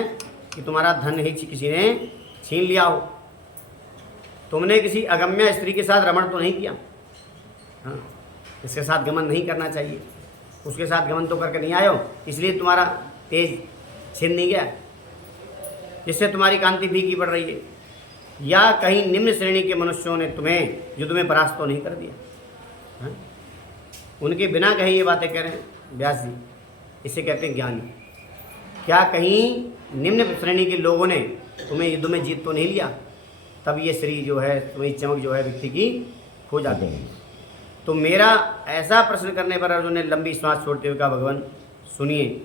कि तुम्हारा धन ही किसी ने छीन लिया हो। तुमने किसी अगम्य स्त्री के साथ रमण तो नहीं किया? हाँ, इसके साथ गमन नहीं करना चाहिए, उसके साथ गमन तो करके नहीं आए हो, इसलिए तुम्हारा तेज छिन नहीं गया, जिससे तुम्हारी कांति फीकी पड़ रही है। या कहीं निम्न श्रेणी के मनुष्यों ने तुम्हें परास्त तो नहीं कर दिया? हाँ? उनके बिना कहीं ये बातें कह रहे हैं व्यास जी, इसे कहते हैं ज्ञानी। क्या कहीं निम्न श्रेणी के लोगों ने तुम्हें युद्ध में जीत तो नहीं लिया? तब ये श्री जो है, तुम्हें चमक जो है व्यक्ति की खो जाती है। तो मेरा ऐसा प्रश्न करने पर अर्जुन ने लंबी सांस छोड़ते हुए कहा, भगवान सुनिए,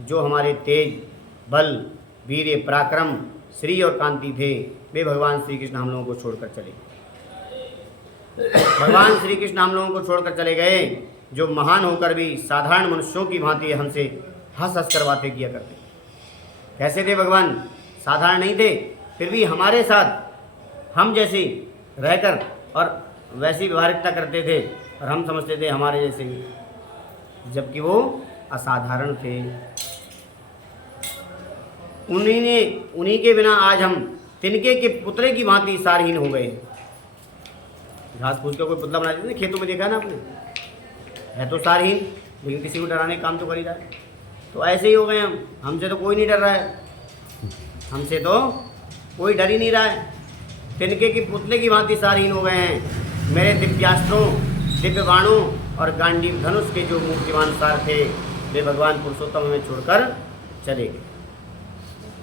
जो हमारे तेज, बल, वीर्य, पराक्रम, श्री और कांति थे, वे भगवान श्री कृष्ण हम लोगों को छोड़कर चले गए। भगवान श्री कृष्ण हम लोगों को छोड़कर चले गए, जो महान होकर भी साधारण मनुष्यों की भांति हमसे हंस हंस कर बातें किया करते। कैसे थे भगवान? साधारण नहीं थे, फिर भी हमारे साथ हम जैसे रहकर और वैसी व्यवहारिकता करते थे और हम समझते थे हमारे जैसे ही, जबकि वो असाधारण थे। उन्हीं के बिना आज हम तिनके के पुतले की भांति सारहीन हो गए। घास फूस का कोई पुतला बना देते हैं खेतों में, देखा है ना आपने, है तो सारहीन लेकिन किसी को डराने का काम तो कर ही रहा है। तो ऐसे ही हो गए हम, हमसे तो कोई नहीं डर रहा है, हमसे तो कोई डर ही नहीं रहा है, तिनके की पुतले की भांति सारहीन हो गए हैं। मेरे दिव्यास्त्रों, दिव्य बाणों और गांडीव धनुष के जो मूर्तिमान सार थे वे भगवान पुरुषोत्तम हमें छोड़कर चले गए,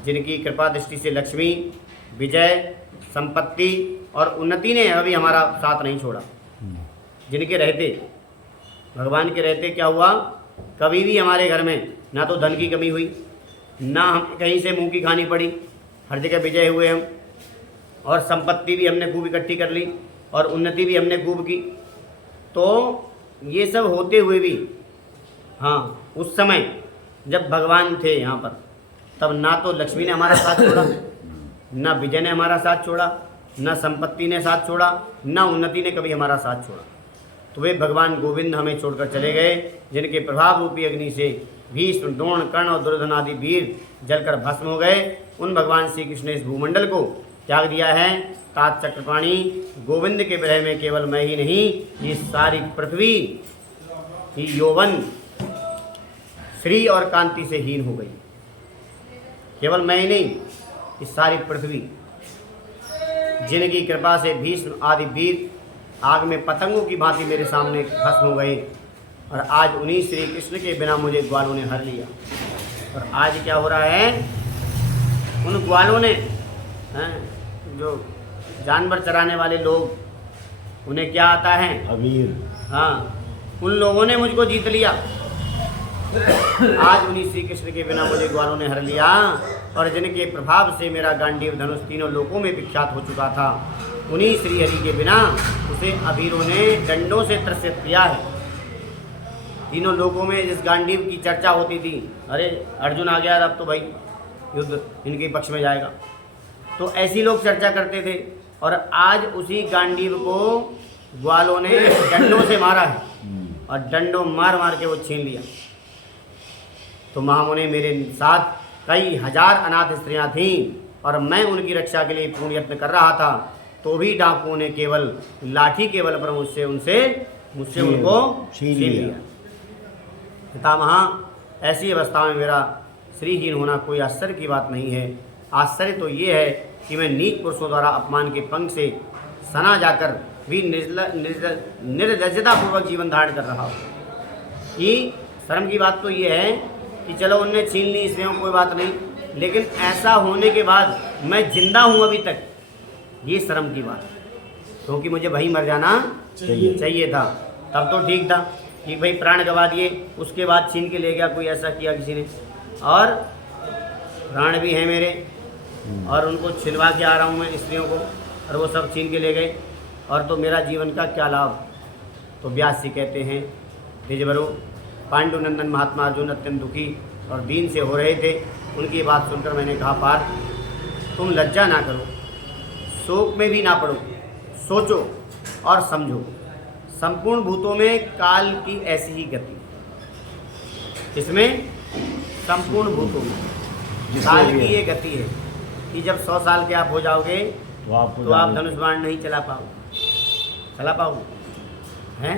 जिनकी कृपा दृष्टि से लक्ष्मी, विजय, संपत्ति और उन्नति ने अभी हमारा साथ नहीं छोड़ा। जिनके रहते, भगवान के रहते क्या हुआ, कभी भी हमारे घर में ना तो धन की कमी हुई, ना हम कहीं से मुंह की खानी पड़ी, हर जगह विजय हुए हम, और संपत्ति भी हमने खूब इकट्ठी कर ली और उन्नति भी हमने खूब की। तो ये सब होते हुए भी हाँ, उस समय जब भगवान थे यहाँ पर, तब ना तो लक्ष्मी ने हमारा साथ छोड़ा, ना विजय ने हमारा साथ छोड़ा, ना संपत्ति ने साथ छोड़ा, ना उन्नति ने कभी हमारा साथ छोड़ा। तो वे भगवान गोविंद हमें छोड़कर चले गए, जिनके प्रभाव रूपी अग्नि से भीष्म, द्रोण, कर्ण और दुर्योधन आदि वीर जलकर भस्म हो गए। उन भगवान श्री कृष्ण ने इस भूमंडल को त्याग दिया है। तात चक्रपाणी गोविंद के विरह में केवल मैं ही नहीं, ये सारी पृथ्वी ही यौवन, श्री और कांति से हीन हो गई। केवल मैं ही नहीं, इस सारी पृथ्वी, जिनकी कृपा से भीष्म आदि वीर आग में पतंगों की भांति मेरे सामने भस्म हो गए, और आज उन्हीं श्री कृष्ण के बिना मुझे ग्वालों ने हर लिया। और आज क्या हो रहा है, उन ग्वालों ने, जो जानवर चराने वाले लोग, उन्हें क्या आता है, अबीर, हाँ, उन लोगों ने मुझको जीत लिया। आज उन्हीं श्री कृष्ण के बिना मुझे ग्वालों ने हर लिया, और जिनके प्रभाव से मेरा गांडीव धनुष तीनों लोकों में विख्यात हो चुका था, उन्हीं श्री हरि के बिना उसे अबीरों ने डंडों से त्रसित किया है। तीनों लोकों में जिस गांडीव की चर्चा होती थी, अरे अर्जुन आ गया, अब तो भाई युद्ध इनके पक्ष में जाएगा, तो ऐसी लोग चर्चा करते थे। और आज उसी गांडीव को ग्वालों ने डंडों से मारा है, और डंडों मार मार के वो छीन लिया। तो महामुनि मेरे साथ कई हजार अनाथ स्त्रियां थीं, और मैं उनकी रक्षा के लिए पूर्ण यत्न कर रहा था, तो भी डाकुओं ने केवल लाठी के बल पर मुझसे उनको छीन लिया। पितामह, ऐसी अवस्था में मेरा श्रीहीन होना कोई आश्चर्य की बात नहीं है। आश्चर्य तो ये है कि मैं नीच पुरुषों द्वारा अपमान के पंख से सना जाकर भी निर्लज्जतापूर्वक जीवन धारण कर रहा हूँ। कि शर्म की बात तो ये है कि चलो उनने छीन ली स्त्रियों, कोई बात नहीं, लेकिन ऐसा होने के बाद मैं जिंदा हूँ अभी तक, ये शर्म की बात है। क्योंकि मुझे वहीं मर जाना चाहिए था, तब तो ठीक था कि भाई प्राण गंवा दिए, उसके बाद छीन के ले गया, कोई ऐसा किया किसी ने, और प्राण भी हैं मेरे, और उनको छिलवा के आ रहा हूँ मैं स्त्रियों को, और वो सब छीन के ले गए, और तो मेरा जीवन का क्या लाभ। तो व्यास जी कहते हैं, द्विजवरो, पांडुनंदन महात्मा अर्जुन अत्यंत दुखी और दीन से हो रहे थे। उनकी बात सुनकर मैंने कहा, पार्थ तुम लज्जा ना करो, शोक में भी ना पड़ो, सोचो और समझो, संपूर्ण भूतों में काल की ऐसी ही गति, इसमें संपूर्ण भूतों में काल की ये गति है कि जब 100 साल के आप हो जाओगे तो आप धनुष बाण नहीं चला पाओगे हैं।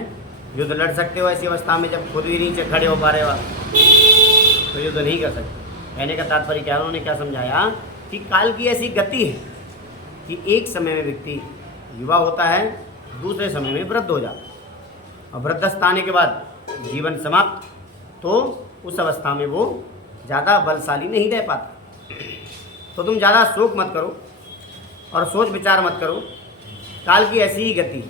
युद्ध लड़ सकते हो ऐसी अवस्था में जब खुद भी नहीं खड़े हो पा रहे हो, तो युद्ध नहीं कर सकते। कहने का तात्पर्य क्या, उन्होंने क्या समझाया कि काल की ऐसी गति है कि एक समय में व्यक्ति युवा होता है, दूसरे समय में वृद्ध हो जाता है, और वृद्धस्था आने के बाद जीवन समाप्त, तो उस अवस्था में वो ज़्यादा बलशाली नहीं रह पाता। तो तुम ज़्यादा शोक मत करो और सोच विचार मत करो, काल की ऐसी ही गति।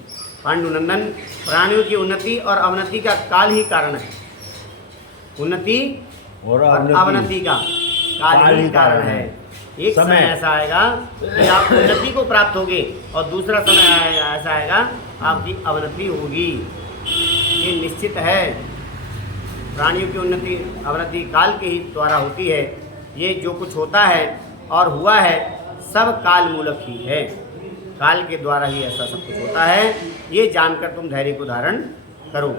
पांडुनंदन, प्राणियों की उन्नति और अवनति का काल ही कारण है। उन्नति और अवनति का काल ही कारण है। एक समय ऐसा आएगा कि आप उन्नति को प्राप्त होगे, और दूसरा समय ऐसा आएगा आपकी अवनति होगी। ये निश्चित है। प्राणियों की उन्नति अवनति काल के ही द्वारा होती है। ये जो कुछ होता है और हुआ है सब काल मूलक ही है, काल के द्वारा ही ऐसा सब कुछ होता है। ये जानकर तुम धैर्य को धारण करो।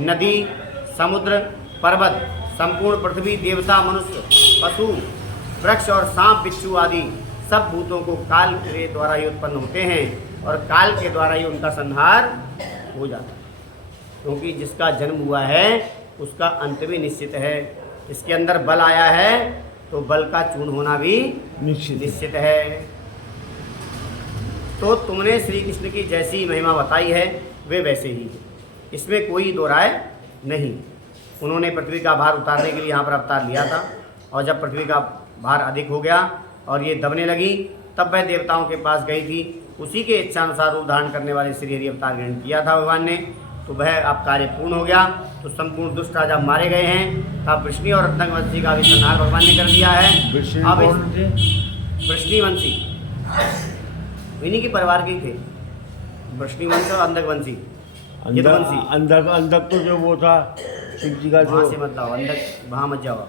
नदी, समुद्र, पर्वत, संपूर्ण पृथ्वी, देवता, मनुष्य, पशु, वृक्ष और सांप, बिच्छू आदि सब भूतों को काल के द्वारा ही उत्पन्न होते हैं और काल के द्वारा ही उनका संहार हो जाता है। क्योंकि जिसका जन्म हुआ है उसका अंत भी निश्चित है। इसके अंदर बल आया है तो बल का चूर्ण होना भी निश्चित है। तो तुमने श्री कृष्ण की जैसी महिमा बताई है वे वैसे ही है, इसमें कोई दो राय नहीं। उन्होंने पृथ्वी का भार उतारने के लिए यहाँ पर अवतार लिया था और जब पृथ्वी का भार अधिक हो गया और ये दबने लगी तब वह देवताओं के पास गई थी। उसी के इच्छानुसार रूप धारण करने वाले श्री हरि अवतार ग्रहण किया था भगवान ने। तो वह अब कार्य पूर्ण हो गया। तो संपूर्ण दुष्ट राजा मारे गए हैं। अब वृष्णि और रत्नवंशी का भी संहार भगवान ने कर दिया है। अब वृष्णिवंशी इन्हीं के परिवार के ही थे, वृष्णिवंश और अंधकवंशी। अंधक तो जो वो था शिव जी का, वहाँ से मतलब अंधक वहाँ मत जाओ।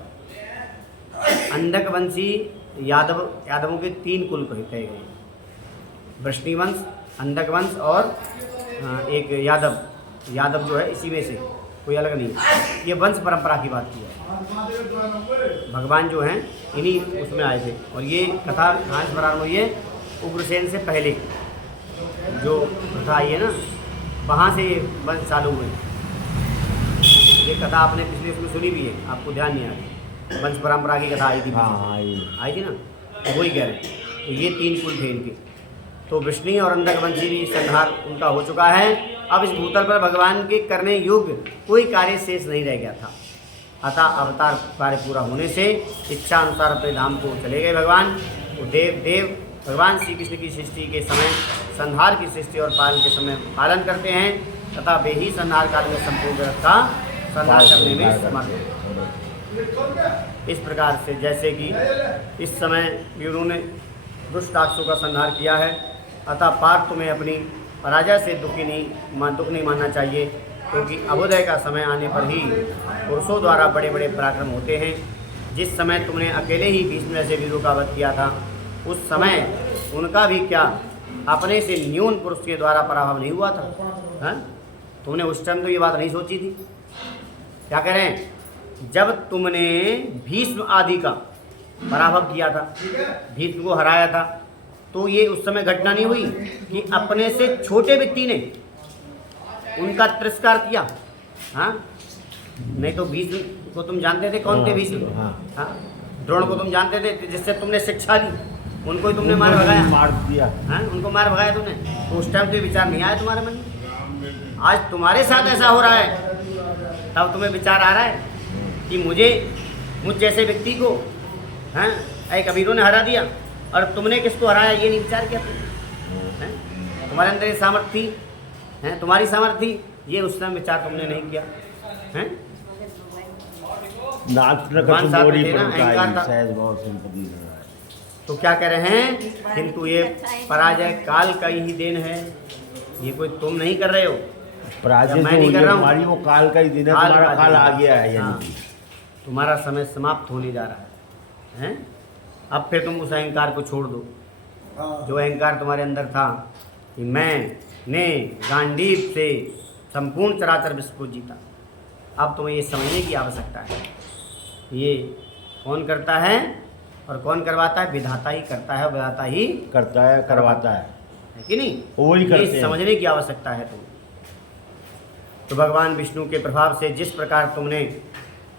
अंधकवंशी यादवों के 3 कुल कहे गए, वृष्णिवंश, अंधकवंश और एक यादव जो है इसी में से, कोई अलग नहीं है। ये वंश परंपरा की बात की है। भगवान जो हैं इन्हीं उसमें आए थे। और ये कथा कहाँ से प्रारंभ हुई है? उग्रसेन से पहले जो कथा आई है ना, वहाँ से ये वंश चालू हुए। ये कथा आपने पिछले उसमें सुनी भी है, आपको ध्यान नहीं आया। वंश परंपरा की कथा आई थी। हाँ आई थी ना, तो वही कह रहे हैं। तो ये 3 कुल थे इनके। तो वृष्णि और अंधकवंशी भी संहार उनका हो चुका है। अब इस भूतल पर भगवान के करने योग्य कोई कार्य शेष नहीं रह गया था। अतः अवतार कार्य पूरा होने से इच्छा अनुसार अपने धाम को चले गए भगवान। तो देव भगवान श्री कृष्ण की सृष्टि के समय संहार की सृष्टि और पालन के समय पालन करते हैं तथा वे ही संहार काल में संपूर्ण जगत का संहार करने में समर्थ हैं। इस प्रकार से जैसे कि इस समय उन्होंने दुष्ट राक्षसों का संहार किया है, अतः पार्थ तुम्हें अपनी पराजय से दुख नहीं मानना चाहिए। क्योंकि अभोदय का समय आने पर ही पुरुषों द्वारा बड़े बड़े पराक्रम होते हैं। जिस समय तुमने अकेले ही भीष्म जैसे वीरों का वध किया था, उस समय उनका भी क्या अपने से न्यून पुरुष के द्वारा पराभव नहीं हुआ था? हाँ? तुमने उस टाइम तो ये बात नहीं सोची थी। क्या कह रहे हैं? जब तुमने भीष्म आदि का पराभव किया था, भीष्म को हराया था, तो ये उस समय घटना नहीं हुई कि अपने से छोटे व्यक्ति ने उनका तिरस्कार किया। हाँ, नहीं तो भीष्म को तुम जानते थे कौन थे भीष्म? हाँ, द्रोण को तुम जानते थे जिससे तुमने शिक्षा ली, उनको ही तुमने मार दिया। हाँ, उनको मार भगाया तुमने। तो उस टाइम तो विचार नहीं आया तुम्हारे मन में। आज तुम्हारे साथ ऐसा हो रहा है तब तुम्हें विचार आ रहा है कि मुझ जैसे व्यक्ति को हैं एक अमीरों ने हरा दिया और तुमने किसको हराया, ये नहीं विचार किया तुमने? तुम्हारे अंदर ये सामर्थ्य थी, हैं तुम्हारी सामर्थ्य थी, ये उस समय विचार तुमने नहीं किया। हैं तो क्या कह रहे हैं? किंतु ये पराजय काल का ही देन है, ये कोई तुम नहीं कर रहे हो। पराजय मैं नहीं कर रहा हूँ, वो काल का ही दिन है। तुम्हारा काल आ गया है, यानी तुम्हारा समय समाप्त होने जा रहा है। हैं अब फिर तुम उस अहंकार को छोड़ दो, जो अहंकार तुम्हारे अंदर था कि मैंने गांडीव से संपूर्ण चराचर विश्व को जीता। अब तुम्हें ये समझने की आवश्यकता है, ये कौन करता है और कौन करवाता है? विधाता ही करता है, विधाता ही करता है, करवाता है कि नहीं? वही करते हैं। समझने की आवश्यकता है तुम्हें। तो भगवान विष्णु के प्रभाव से जिस प्रकार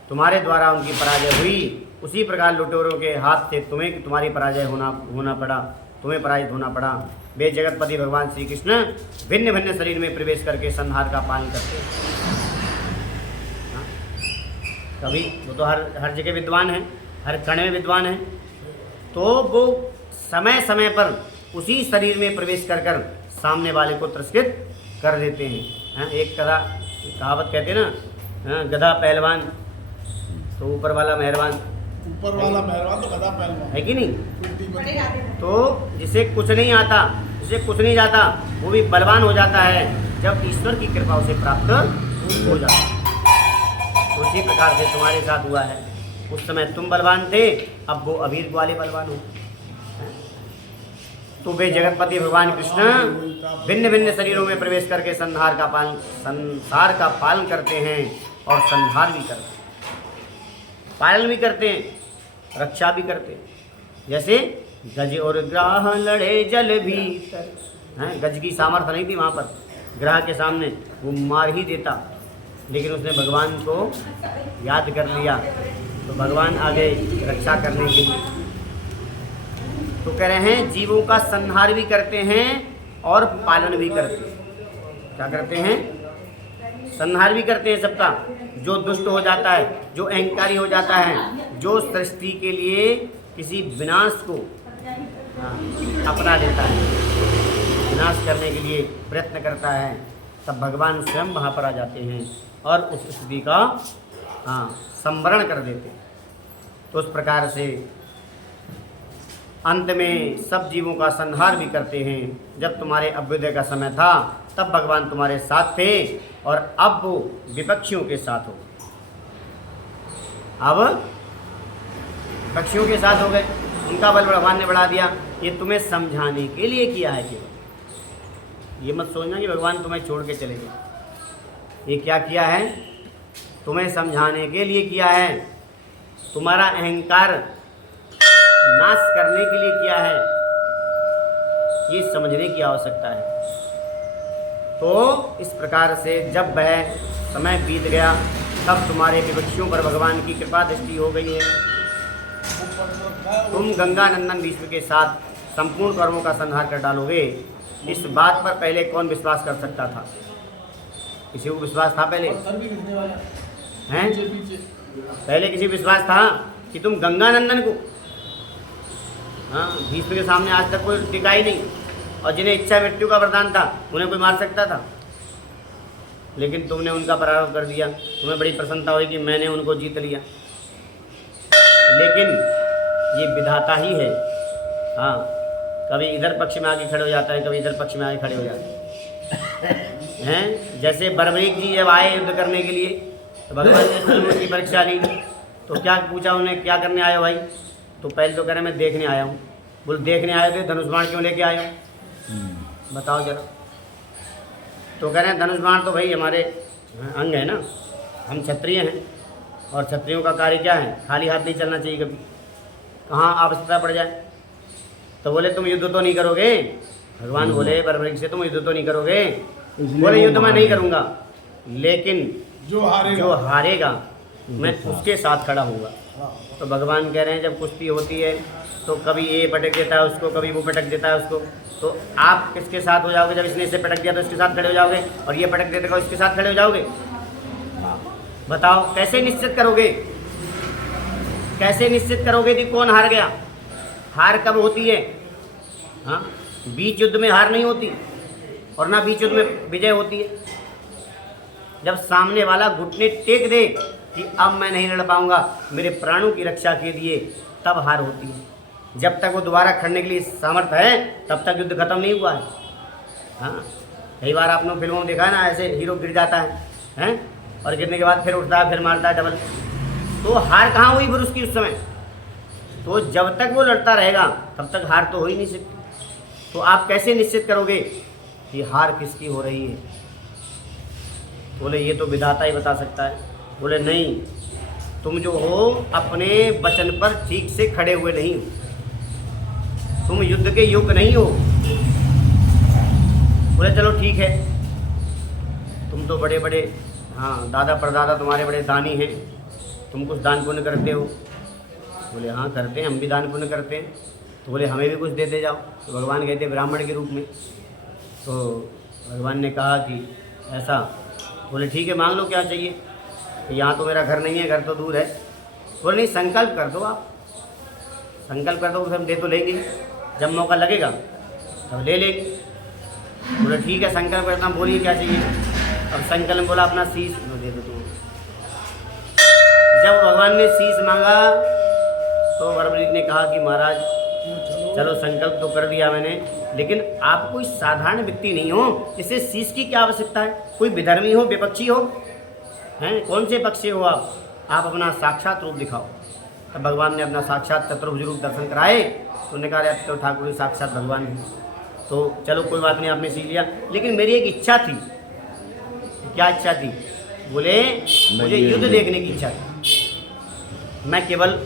तुम्हारे द्वारा उनकी पराजय हुई, उसी प्रकार लुटेरों के हाथ से तुम्हारी पराजय होना पड़ा, तुम्हें पराजित होना पड़ा। वे जगतपति भगवान श्री कृष्ण भिन्न भिन्न शरीर में प्रवेश करके संहार का पालन करते हैं। कभी वो तो हर जगह विद्वान है, हर कण में विद्वान है, तो वो समय समय पर उसी शरीर में प्रवेश कर सामने वाले को तिरस्कृत कर देते हैं। एक कहावत कहते हैं ना, गधा पहलवान तो ऊपर वाला मेहरबान, ऊपर वाला मेहरबान तो गधा पहलवान है कि नहीं? तो जिसे कुछ नहीं आता, जिसे कुछ नहीं जाता, वो भी बलवान हो जाता है जब ईश्वर की कृपा उसे प्राप्त हो जाता है। तो उसी प्रकार से तुम्हारे साथ हुआ है। उस समय तुम बलवान थे, अब वो अबीर वाले बलवान हो। तो वे जगतपति भगवान कृष्ण भिन्न भिन्न शरीरों में प्रवेश करके संसार का पालन करते हैं और संहार भी करते हैं, पालन भी करते हैं, रक्षा भी करते हैं। जैसे गज और ग्राह लड़े जल भीतर, हैं, गज की सामर्थ्य नहीं थी वहाँ पर, ग्राह के सामने वो मार ही देता, लेकिन उसने भगवान को याद कर लिया तो भगवान आगे रक्षा करने के लिए। तो कह रहे हैं जीवों का संहार भी करते हैं और पालन भी करते हैं। क्या करते हैं? संहार भी करते हैं सबका, जो दुष्ट हो जाता है, जो अहंकारी हो जाता है, जो सृष्टि के लिए किसी विनाश को अपना लेता है, विनाश करने के लिए प्रयत्न करता है, तब भगवान स्वयं वहाँ पर आ जाते हैं और उस स्थिति का संवरण कर देते हैं। तो उस प्रकार से अंत में सब जीवों का संहार भी करते हैं। जब तुम्हारे अभ्युदय का समय था तब भगवान तुम्हारे साथ थे और अब वो विपक्षियों के साथ हो, अब विपक्षियों के साथ हो गए, उनका बल भगवान ने बढ़ा दिया। ये तुम्हें समझाने के लिए किया है केवल, ये मत सोचना कि भगवान तुम्हें छोड़ के चले गए। ये क्या किया है? तुम्हें समझाने के लिए किया है, तुम्हारा अहंकार नाश करने के लिए किया है, ये समझने की आवश्यकता है। तो इस प्रकार से जब वह समय बीत गया तब तुम्हारे विपक्षियों पर भगवान की कृपा दृष्टि हो गई है। तुम गंगा नंदन भीष्म के साथ संपूर्ण कर्मों का संहार कर डालोगे, इस बात पर पहले कौन विश्वास कर सकता था? किसी को विश्वास था पहले? हैं? पहले किसी को विश्वास था कि तुम गंगा नंदन को, भीष्म के सामने आज तक कोई टिका ही नहीं, और जिन्हें इच्छा मृत्यु का वरदान था उन्हें कोई मार सकता था? लेकिन तुमने उनका पराभव कर दिया। तुम्हें बड़ी प्रसन्नता हुई कि मैंने उनको जीत लिया, लेकिन ये विधाता ही है। हाँ, कभी इधर पक्ष में आके खड़े हो जाता है, कभी इधर पक्ष में आके खड़े हो जाते हैं। जैसे बर्बरीक जी जब आए युद्ध करने के लिए तो भगवान ने उनकी परीक्षा ली, तो क्या पूछा उन्हें, क्या करने आए हो भाई? तो पहले तो कह रहे मैं देखने आया हूँ। बोल देखने आए थे, धनुष बाण क्यों लेके आए हो? बताओ जरा। तो कह रहे हैं धनुष बाण तो भाई हमारे अंग है ना, हम क्षत्रिय हैं और क्षत्रियों का कार्य क्या है? खाली हाथ नहीं चलना चाहिए कभी, कहाँ आवश्यकता पड़ जाए। तो बोले तुम युद्ध तो नहीं करोगे? भगवान बोले बर्बरीक से तुम युद्ध तो नहीं करोगे? बोले युद्ध मैं नहीं करूँगा, लेकिन जो हारेगा मैं उसके साथ खड़ा हूँगा। तो भगवान कह रहे हैं जब कुश्ती होती है तो कभी ये पटक देता है उसको, कभी वो पटक देता है उसको, तो आप किसके साथ हो जाओगे? जब इसने इसे पटक दिया तो इसके साथ खड़े हो जाओगे, और ये पटक देते इसके साथ खड़े हो जाओगे? बताओ कैसे निश्चित करोगे? कैसे निश्चित करोगे कि कौन हार गया? हार कब होती है? हाँ, बीच युद्ध में हार नहीं होती और ना बीच युद्ध में विजय होती है। जब सामने वाला घुटने टेक दे कि अब मैं नहीं लड़ पाऊंगा, मेरे प्राणों की रक्षा के लिए, तब हार होती है। जब तक वो दोबारा खड़ने के लिए सामर्थ्य है तब तक युद्ध खत्म नहीं हुआ है। हाँ, कई बार आपने फिल्मों में देखा है ना, ऐसे हीरो गिर जाता है और गिरने के बाद फिर उठता है, फिर मारता है डबल। तो हार कहाँ हुई फिर उसकी उस समय? तो जब तक वो लड़ता रहेगा तब तक हार तो हो ही नहीं सकती। तो आप कैसे निश्चित करोगे कि हार किसकी हो रही है? बोले ये तो विधाता ही बता सकता है। बोले नहीं, तुम जो हो अपने वचन पर ठीक से खड़े हुए नहीं हो, तुम युद्ध के योग्य नहीं हो। बोले चलो ठीक है, तुम तो बड़े बड़े, हाँ दादा परदादा तुम्हारे बड़े दानी हैं, तुम कुछ दान पुण्य करते हो। बोले हाँ करते हैं, हम भी दान पुण्य करते हैं। तो बोले हमें भी कुछ देते जाओ। तो भगवान गए थे ब्राह्मण के रूप में, तो भगवान ने कहा कि ऐसा। बोले ठीक है मांग लो क्या चाहिए। यहाँ तो मेरा घर नहीं है, घर तो दूर है। बोले नहीं संकल्प कर दो, आप संकल्प कर दो, हम दे तो लेंगे, जब मौका लगेगा तब ले लेंगे। बोले ठीक है संकल्प करता हूँ, बोलिए क्या चाहिए। अब संकल्प बोला अपना शीश दे दो तुम। जब भगवान ने शीश मांगा तो बर्बरीक ने कहा कि महाराज चलो संकल्प तो कर दिया मैंने, लेकिन आप कोई साधारण व्यक्ति नहीं हो, इसे शीश की क्या आवश्यकता है? कोई विधर्मी हो, विपक्षी हो, हैं कौन से पक्ष से हो आप अपना साक्षात रूप दिखाओ। तब भगवान ने अपना साक्षात चतुर्भुज रूप दर्शन कराए। तो उन्होंने कहा तो ठाकुर जी साक्षात भगवान हैं। तो चलो कोई बात नहीं, आपने सीख लिया, लेकिन मेरी एक इच्छा थी। क्या इच्छा थी? बोले मुझे युद्ध देखने की इच्छा थी। मैं केवल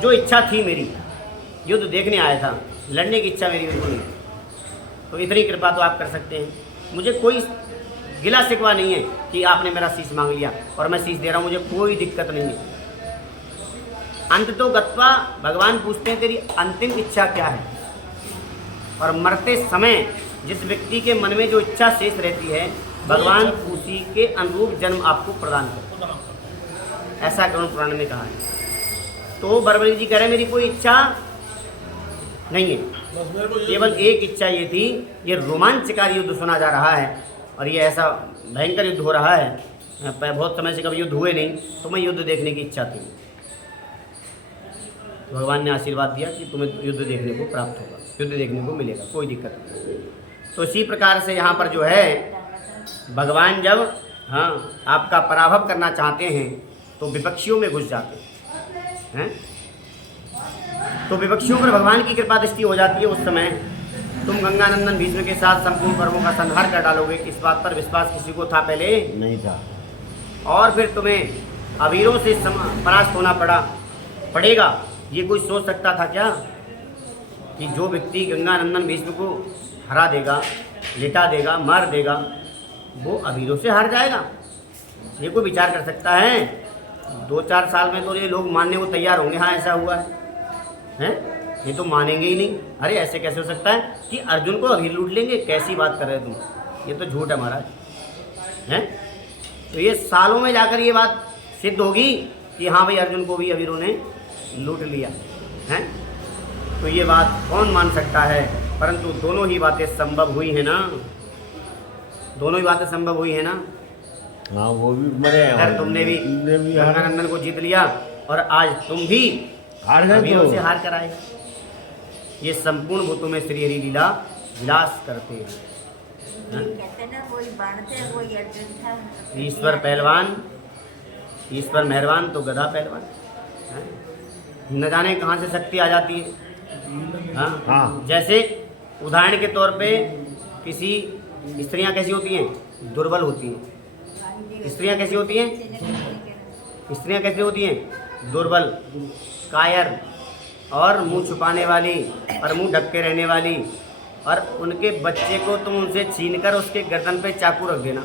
जो इच्छा थी मेरी युद्ध देखने आया था, लड़ने की इच्छा मेरी बिल्कुल नहीं, तो इतनी कृपा तो आप कर सकते हैं। मुझे कोई गिला शिकवा नहीं है कि आपने मेरा शीश मांग लिया और मैं शीश दे रहा हूँ, मुझे कोई दिक्कत नहीं है। अंत तो गत्वा भगवान पूछते हैं तेरी अंतिम इच्छा क्या है, और मरते समय जिस व्यक्ति के मन में जो इच्छा शेष रहती है भगवान उसी के अनुरूप जन्म आपको प्रदान करते हैं, ऐसा गरुड़ पुराण में कहा है। तो बरबली जी कह रहे हैं मेरी कोई इच्छा नहीं है, बस मेरे को ये केवल एक इच्छा ये थी, ये रोमांचकारी युद्ध सुना जा रहा है और ये ऐसा भयंकर युद्ध हो रहा है, बहुत समय से कभी युद्ध हुए नहीं, तो मैं युद्ध देखने की इच्छा थी। तो भगवान ने आशीर्वाद दिया कि तुम्हें युद्ध देखने को प्राप्त होगा, युद्ध देखने को मिलेगा, कोई दिक्कत नहीं। तो इसी प्रकार से यहाँ पर जो है भगवान जब आपका पराभव करना चाहते हैं तो विपक्षियों में घुस जाते हैं, तो विपक्षियों पर भगवान की कृपा दृष्टि हो जाती है। उस समय तुम गंगानंदन भीष्म के साथ संपूर्ण कर्मों का संहार कर डालोगे, इस बात पर विश्वास किसी को था पहले नहीं था, और फिर तुम्हें अवीरों से परास्त होना पड़ेगा। ये कोई सोच सकता था क्या कि जो व्यक्ति गंगानंदन भीष्म को हरा देगा, लिटा देगा, मार देगा, वो अवीरों से हार जाएगा? ये कोई विचार कर सकता है? 2-4 साल में तो ये लोग मानने को तैयार होंगे, हाँ ऐसा हुआ है, ये तो मानेंगे ही नहीं। अरे ऐसे कैसे हो सकता है कि अर्जुन को अभी लूट लेंगे, कैसी बात कर रहे हो तुम, ये तो झूठ है महाराज, हैं? तो ये सालों में जाकर ये बात सिद्ध होगी कि हाँ भाई अर्जुन को भी अवीरों ने लूट लिया है। तो ये बात कौन मान सकता है? परंतु दोनों ही बातें संभव हुई है ना, दोनों ही बातें संभव हुई है ना। हाँ वो भी मरे हैं, अगर तुमने भी गंगानंदन को जीत लिया और आज तुम भी हार गए, अवीरों तो से हार कर आए। ये संपूर्ण भूतों में श्री हरि लीला विलास करते हैं। कहते ना कोई बांधते कोई अर्जुन था, ईश्वर पहलवान, ईश्वर मेहरबान तो गधा पहलवान, हैं? न जाने कहाँ से शक्ति आ जाती है। हाँ, जैसे उदाहरण के तौर पे किसी स्त्रियां कैसी होती हैं? दुर्बल होती हैं। स्त्रियां कैसी होती हैं? स्त्रियां कैसी होती हैं? दुर्बल, कायर और मुंह छुपाने वाली और मुंह ढक के रहने वाली, और उनके बच्चे को तुम उनसे छीनकर उसके गर्दन पे चाकू रख देना,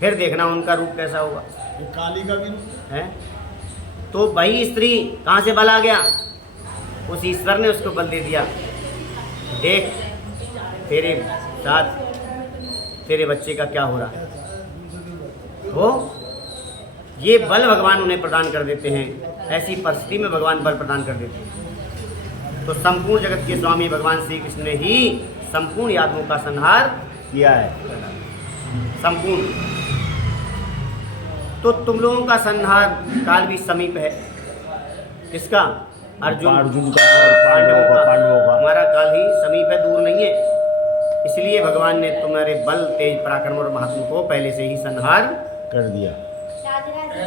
फिर देखना उनका रूप कैसा होगा, ये काली का भी रूप है? तो वही स्त्री कहाँ से बल आ गया? उस ईश्वर ने उसको बल दे दिया। देख तेरे साथ तेरे बच्चे का क्या हो रहा है। वो ये बल भगवान उन्हें प्रदान कर देते हैं, ऐसी परिस्थिति में भगवान बल प्रदान कर देते हैं। तो संपूर्ण जगत के स्वामी भगवान श्री कृष्ण ने ही संपूर्ण यादवों का संहार किया है। संपूर्ण। तो तुम लोगों का संहार काल भी समीप है। किसका? अर्जुन का और पांडवों का। हमारा काल ही समीप है, दूर नहीं है। इसलिए भगवान ने तुम्हारे बल, तेज, पराक्रम और महात्म को पहले से ही संहार कर दिया।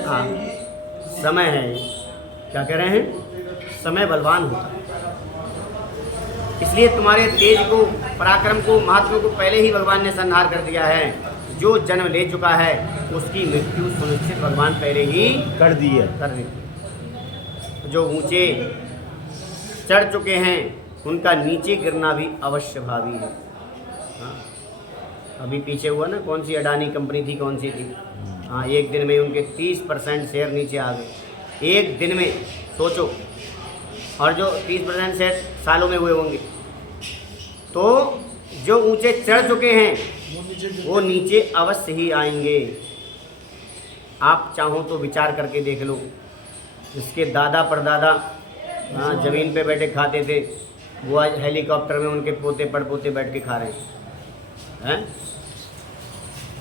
हाँ, समय है, क्या कह रहे हैं? समय बलवान होता है। इसलिए तुम्हारे तेज को, पराक्रम को, महात्मा को पहले ही भगवान ने संहार कर दिया है। जो जन्म ले चुका है उसकी मृत्यु सुनिश्चित भगवान पहले ही कर दी है। कर दी। जो ऊंचे चढ़ चुके हैं उनका नीचे गिरना भी अवश्य भावी है। हाँ, अभी पीछे हुआ ना, कौन सी अडानी कंपनी थी, कौन सी थी? हाँ, एक दिन में उनके 30% शेयर नीचे आ गए, एक दिन में, सोचो। और जो 30% शेयर सालों में हुए होंगे। तो जो ऊंचे चढ़ चुके हैं वो नीचे अवश्य ही आएंगे। आप चाहो तो विचार करके देख लो, जिसके दादा परदादा ज़मीन पे बैठे खाते थे, वो आज हेलीकॉप्टर में उनके पोते पड़पोते बैठ के खा रहे हैं।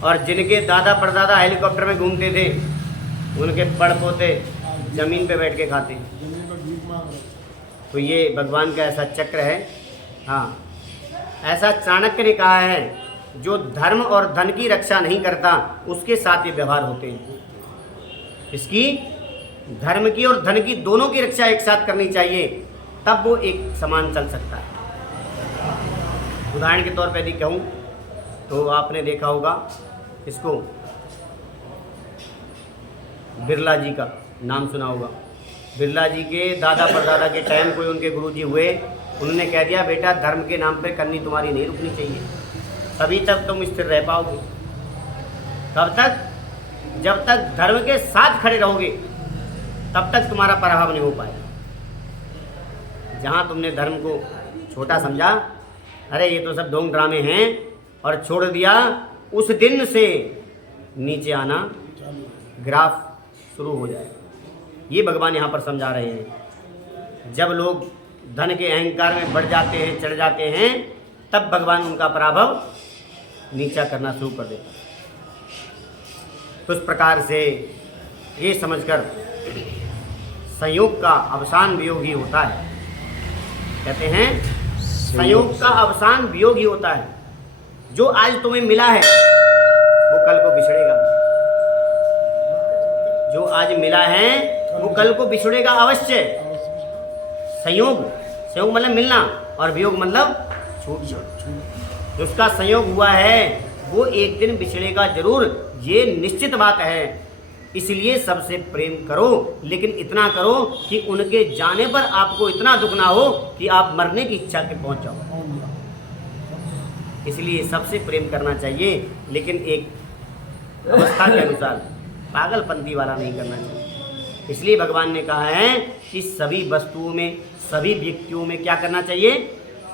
और जिनके दादा परदादा हेलीकॉप्टर में घूमते थे, उनके पड़पोते ज़मीन पे बैठ के खाते हैं। जमीन पर भीख मांग रहे। तो ये भगवान का ऐसा चक्र है। हाँ, ऐसा चाणक्य ने कहा है, जो धर्म और धन की रक्षा नहीं करता उसके साथ ये व्यवहार होते हैं। इसकी धर्म की और धन की, दोनों की रक्षा एक साथ करनी चाहिए, तब वो एक समान चल सकता है। उदाहरण के तौर पर यदि कहूँ तो आपने देखा होगा इसको, बिरला जी का नाम सुना होगा। बिरला जी के दादा परदादा के टाइम कोई उनके गुरुजी हुए, उन्होंने कह दिया बेटा धर्म के नाम पे करनी तुम्हारी नहीं रुकनी चाहिए, तभी तक तुम स्थिर रह पाओगे। कब तक? जब तक धर्म के साथ खड़े रहोगे तब तक तुम्हारा प्रभाव नहीं हो पाएगा। जहाँ तुमने धर्म को छोटा समझा, अरे ये तो सब ढोंग ड्रामे हैं, और छोड़ दिया, उस दिन से नीचे आना ग्राफ शुरू हो जाए। ये भगवान यहाँ पर समझा रहे हैं। जब लोग धन के अहंकार में बढ़ जाते हैं, चढ़ जाते हैं, तब भगवान उनका प्रभाव नीचा करना शुरू कर देता है। तो इस प्रकार से ये समझकर संयोग का अवसान वियोग ही होता है। कहते हैं संयोग का अवसान वियोग ही होता है। जो आज तुम्हें मिला है वो कल को बिछड़ेगा। जो आज मिला है वो कल को बिछड़ेगा अवश्य। संयोग, संयोग मतलब मिलना, और वियोग मतलब छूट जाना। जिसका संयोग हुआ है वो एक दिन बिछड़ेगा जरूर, ये निश्चित बात है। इसलिए सबसे प्रेम करो, लेकिन इतना करो कि उनके जाने पर आपको इतना दुख ना हो कि आप मरने की इच्छा के पहुंच जाओ। इसलिए सबसे प्रेम करना चाहिए, लेकिन एक अवस्था के अनुसार, पागलपंती वाला नहीं करना चाहिए। इसलिए भगवान ने कहा है कि सभी वस्तुओं में, सभी व्यक्तियों में क्या करना चाहिए?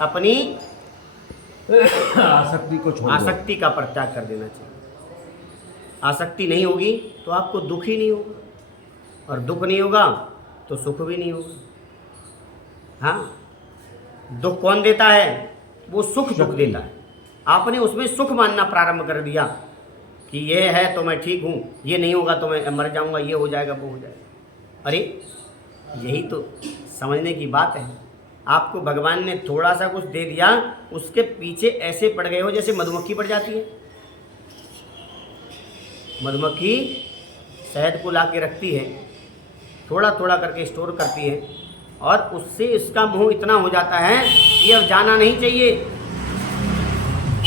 अपनी आसक्ति को छोड़ दो। आसक्ति का परित्याग कर देना चाहिए। आसक्ति नहीं होगी तो आपको दुख ही नहीं होगा, और दुख नहीं होगा तो सुख भी नहीं होगा। हाँ, दुख कौन देता है? वो सुख दुख देता है। आपने उसमें सुख मानना प्रारंभ कर दिया कि ये है तो मैं ठीक हूँ, ये नहीं होगा तो मैं मर जाऊँगा, ये हो जाएगा, वो हो जाएगा। अरे यही तो समझने की बात है। आपको भगवान ने थोड़ा सा कुछ दे दिया, उसके पीछे ऐसे पड़ गए हो जैसे मधुमक्खी पड़ जाती है। मधुमक्खी शहद को ला के रखती है, थोड़ा थोड़ा करके स्टोर करती है, और उससे इसका मुंह इतना हो जाता है कि अब जाना नहीं चाहिए,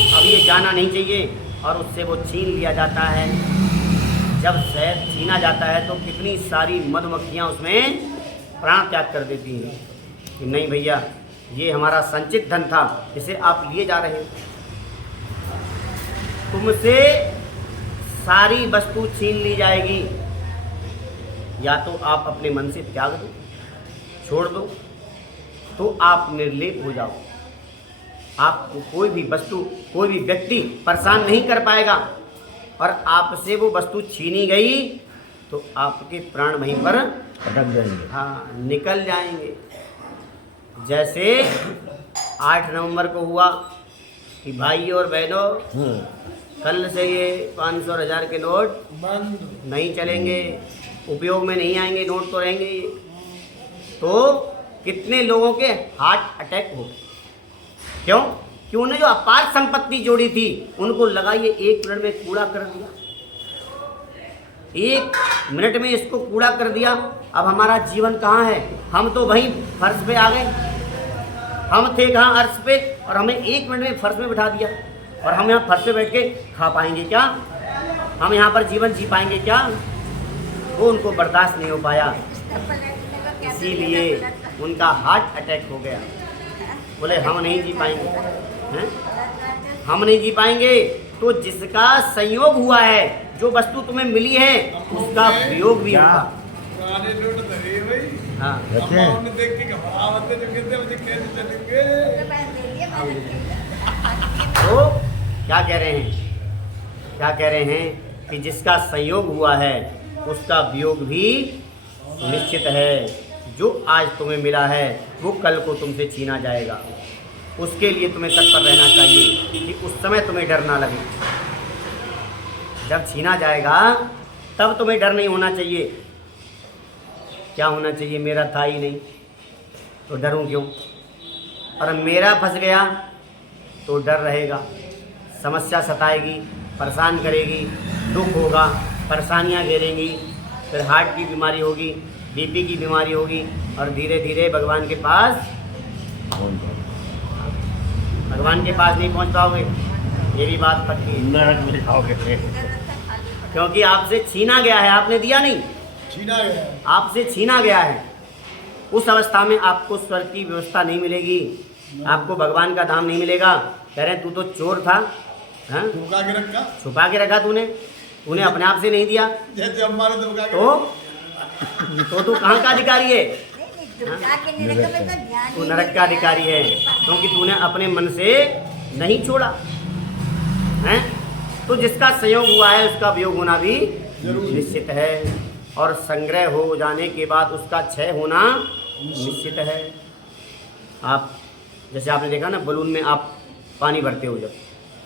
अब ये जाना नहीं चाहिए, और उससे वो छीन लिया जाता है। जब शहद छीना जाता है तो कितनी सारी मधुमक्खियाँ उसमें प्राण त्याग कर देती हैं कि नहीं भैया, ये हमारा संचित धन था, इसे आप लिए जा रहे हैं। तुमसे सारी वस्तु छीन ली जाएगी, या तो आप अपने मन से त्याग दो, छोड़ दो, तो आप निर्लेप हो जाओ। आपको कोई भी वस्तु, कोई भी व्यक्ति परेशान नहीं कर पाएगा, और आपसे वो वस्तु छीनी गई तो आपके प्राण वहीं पर अटक जाएंगे। हाँ, निकल जाएंगे। जैसे 8 नवंबर को हुआ कि भाई और बहनों, कल से ये 500 और 1000 के नोट बंद नहीं चलेंगे, उपयोग में नहीं आएंगे, नोट तो रहेंगे ये। तो कितने लोगों के हार्ट अटैक हो। क्यों? कि उन्हें जो अपार संपत्ति जोड़ी थी, उनको लगा ये 1 मिनट में कूड़ा कर दिया, 1 मिनट में इसको कूड़ा कर दिया। अब हमारा जीवन कहाँ है? हम तो वहीं फर्श पे आ गए। हम थे कहाँ? अर्श पे, और हमें 1 मिनट में फर्श में बिठा दिया। और हम यहाँ फर्श पे बैठ के खा पाएंगे क्या? हम यहाँ पर जीवन जी पाएंगे क्या? वो उनको बर्दाश्त नहीं हो पाया, इसीलिए उनका हार्ट अटैक हो गया। बोले हम नहीं जी पाएंगे, हैं? हम नहीं जी पाएंगे। तो जिसका संयोग हुआ है, जो वस्तु तुम्हें मिली है, उसका वियोग भी होगा। पुराने नोट धरे भाई। हाँ, अमाउंट देख के घबराहट होती है, कितने बजे कैसे चलेंगे? तो क्या कह रहे हैं? क्या कह रहे हैं कि जिसका संयोग हुआ है उसका वियोग भी निश्चित है। जो आज तुम्हें मिला है वो कल को तुमसे छीना जाएगा। उसके लिए तुम्हें तत्पर रहना चाहिए कि उस समय तुम्हें डर ना लगे। जब छीना जाएगा तब तुम्हें डर नहीं होना चाहिए। क्या होना चाहिए? मेरा था ही नहीं तो डरूं क्यों? और मेरा फंस गया तो डर रहेगा, समस्या सताएगी, परेशान करेगी, दुख होगा, परेशानियां घेरेंगी, फिर हार्ट की बीमारी होगी, बीपी की बीमारी होगी, और धीरे धीरे भगवान के पास नहीं पहुंच पाओगे। ये भी बात पक्की है, नरक में जाओगे। क्योंकि आपसे छीना गया है, आपने दिया नहीं, छीना गया है। आपसे छीना गया है। उस अवस्था में आपको स्वर्ग की व्यवस्था नहीं मिलेगी, आपको भगवान का धाम नहीं मिलेगा। कह रहे हैं तू तो चोर था, हाँ? धोखा के रखा छुपा के रखा तूने अपने आप से नहीं दिया, जैसे हमारे धोखा के तो तू कहाँ का अधिकारी है? दुर्गा के नरक में तो ध्यान तू ही नरक का अधिकारी है, क्योंकि तूने अपने मन से नहीं छोड़ा है। तो जिसका संयोग हुआ है उसका वियोग होना भी निश्चित है, और संग्रह हो जाने के बाद उसका क्षय होना निश्चित है। आप जैसे आपने देखा ना, बलून में आप पानी भरते हो, जब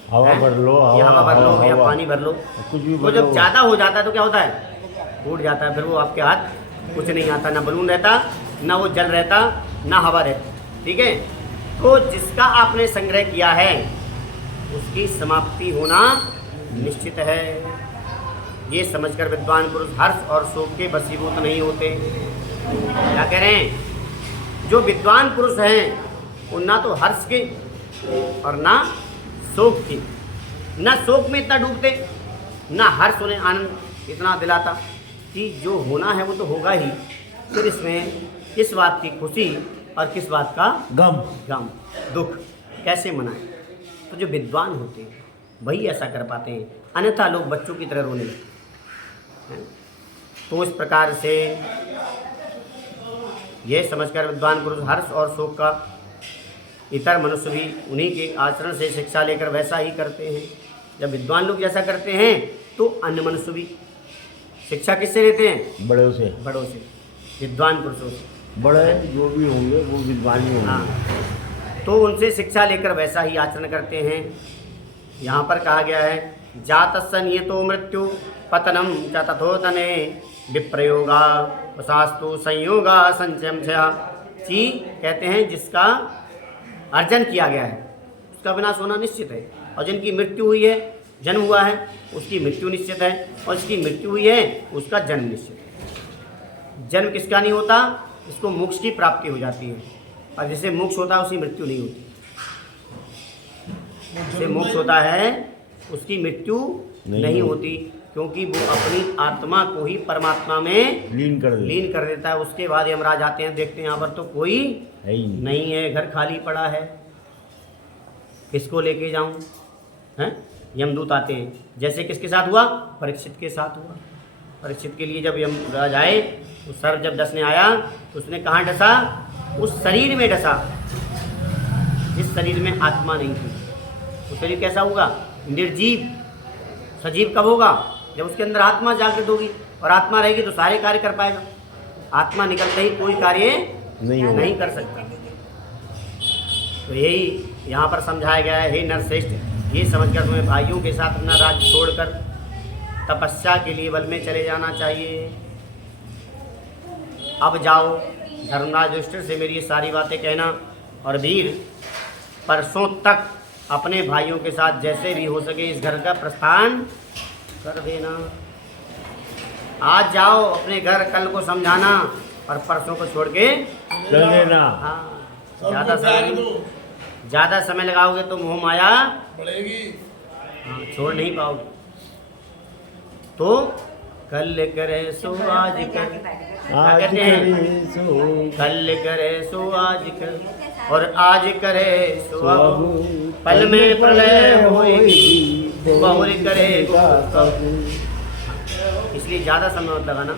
हवा हैं? भर लो, या हवा भर लो या हवा। पानी भर लो, कुछ भी वो भर जब लो। ज़्यादा हो जाता है तो क्या होता है? फूट जाता है, फिर वो आपके हाथ कुछ नहीं आता, ना बलून रहता, ना वो जल रहता, ना हवा रहती। ठीक है, तो जिसका आपने संग्रह किया है उसकी समाप्ति होना निश्चित है। ये समझकर विद्वान पुरुष हर्ष और शोक के वशीभूत नहीं होते। क्या कह रहे हैं? जो विद्वान पुरुष हैं वो ना तो हर्ष के और ना शोक के, ना शोक में इतना डूबते, ना हर्ष उन्हें आनंद इतना दिलाता कि जो होना है वो तो होगा ही, फिर इसमें किस बात की खुशी और किस बात का गम दुख कैसे मनाएं। तो जो विद्वान होते हैं वही ऐसा कर पाते हैं, अन्यथा लोग बच्चों की तरह रोने लगते हैं। तो इस प्रकार से यह समझकर विद्वान पुरुष हर्ष और शोक का इतर मनुष्य भी उन्हीं के आचरण से शिक्षा लेकर वैसा ही करते हैं। जब विद्वान लोग जैसा करते हैं तो अन्य मनुष्य भी शिक्षा किससे लेते हैं? बड़ों से, बड़ों से, विद्वान पुरुषों से। बड़े जो भी होंगे वो विद्वान ही होंगे। हाँ, तो उनसे शिक्षा लेकर वैसा ही आचरण करते हैं। यहाँ पर कहा गया है जातस्य नियतो मृत्यु पतनम च तथोतने विप्रयोगा वसास्तु संयोगा संचयम ची। कहते हैं जिसका अर्जन किया गया है उसका विनाश होना निश्चित है, और जिनकी मृत्यु हुई है, जन्म हुआ है, उसकी मृत्यु निश्चित है, और जिसकी मृत्यु हुई है उसका जन्म निश्चित है। जन्म किसका नहीं होता? इसको मोक्ष की प्राप्ति हो जाती है, और जिसे मोक्ष होता है उसकी मृत्यु नहीं होती। जिसे मोक्ष होता है उसकी मृत्यु नहीं होती, क्योंकि वो अपनी आत्मा को ही परमात्मा में लीन कर देता है। उसके बाद यमराज आते हैं, देखते हैं यहाँ पर तो कोई है ही नहीं है, घर खाली पड़ा है, किसको लेके जाऊं? हैं? यमदूत आते हैं, जैसे किसके साथ हुआ? परीक्षित के साथ हुआ। परीक्षित के लिए जब यमराज आए तो सर जब डसने आया तो उसने कहाँ डसा? उस शरीर में डसा जिस शरीर में आत्मा नहीं थी। वो शरीर कैसा होगा? निर्जीव। सजीव कब होगा? जब उसके अंदर आत्मा जागृत होगी, और आत्मा रहेगी तो सारे कार्य कर पाएगा। आत्मा निकलते ही कोई कार्य नहीं कर सकता। तो यही यहाँ पर समझाया गया है, हे नरश्रेष्ठ, ये समझकर तुम्हें भाइयों के साथ अपना राज्य छोड़कर तपस्या के लिए वन में चले जाना चाहिए। अब जाओ, धर्मराज युधिष्ठिर से मेरी ये सारी बातें कहना, और वीर परसों तक अपने भाइयों के साथ जैसे भी हो सके इस घर का प्रस्थान कर देना। आज जाओ अपने घर, कल को समझाना, और परसों को छोड़ के चल देना। हाँ, सबको त्याग दो, ज़्यादा समय लगाओगे तो मोह माया बढ़ेगी। हाँ, छोड़ नहीं पाओगे। तो कल करे सो आज कर, क्या कहते हैं? कल करे सो आज कर, और आज करे सो अब, पल में प्रलय होएगी, बहुर करेगा कब। इसलिए ज़्यादा समय मत लगाना,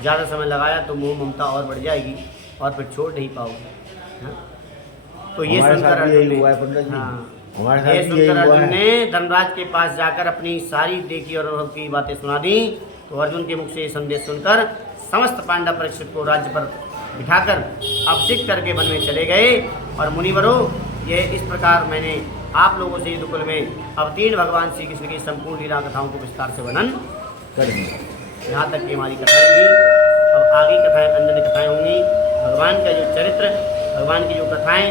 ज़्यादा समय लगाया तो मोह ममता और बढ़ जाएगी और फिर छोड़ नहीं पाओगे। हाँ? तो ये सुनकर अर्जुन ने, हाँ, ये सुनकर अर्जुन ने धर्मराज के पास जाकर अपनी सारी देखी और अनुभव की बातें सुना दी। तो अर्जुन के मुख से ये संदेश सुनकर समस्त पांडव परीक्षित को राज्य पर बिठाकर अभिषेक करके वन में चले गए। और मुनिवरों, ये इस प्रकार मैंने आप लोगों से युद्धकुल में अवतीर्ण भगवान श्री कृष्ण की संपूर्ण लीला कथाओं को विस्तार से वर्णन कर दिया। यहाँ तक की हमारी कथाएँ थी। अब आगे कथाएँ, अन्य कथाएँ होंगी। भगवान का जो चरित्र, भगवान की जो कथाएँ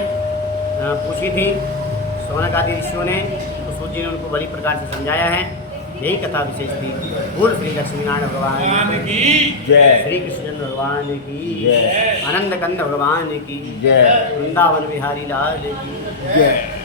पूछी थी सौनक आदि ऋषियों ने, तो सूत जी ने उनको बड़ी प्रकार से समझाया है। यही कथा विशेष थी। बोल श्री लक्ष्मीनारायण भगवान की जय, श्री कृष्ण भगवान की जय, आनंद कंद भगवान की जय, वृंदावन बिहारी लाल की जय।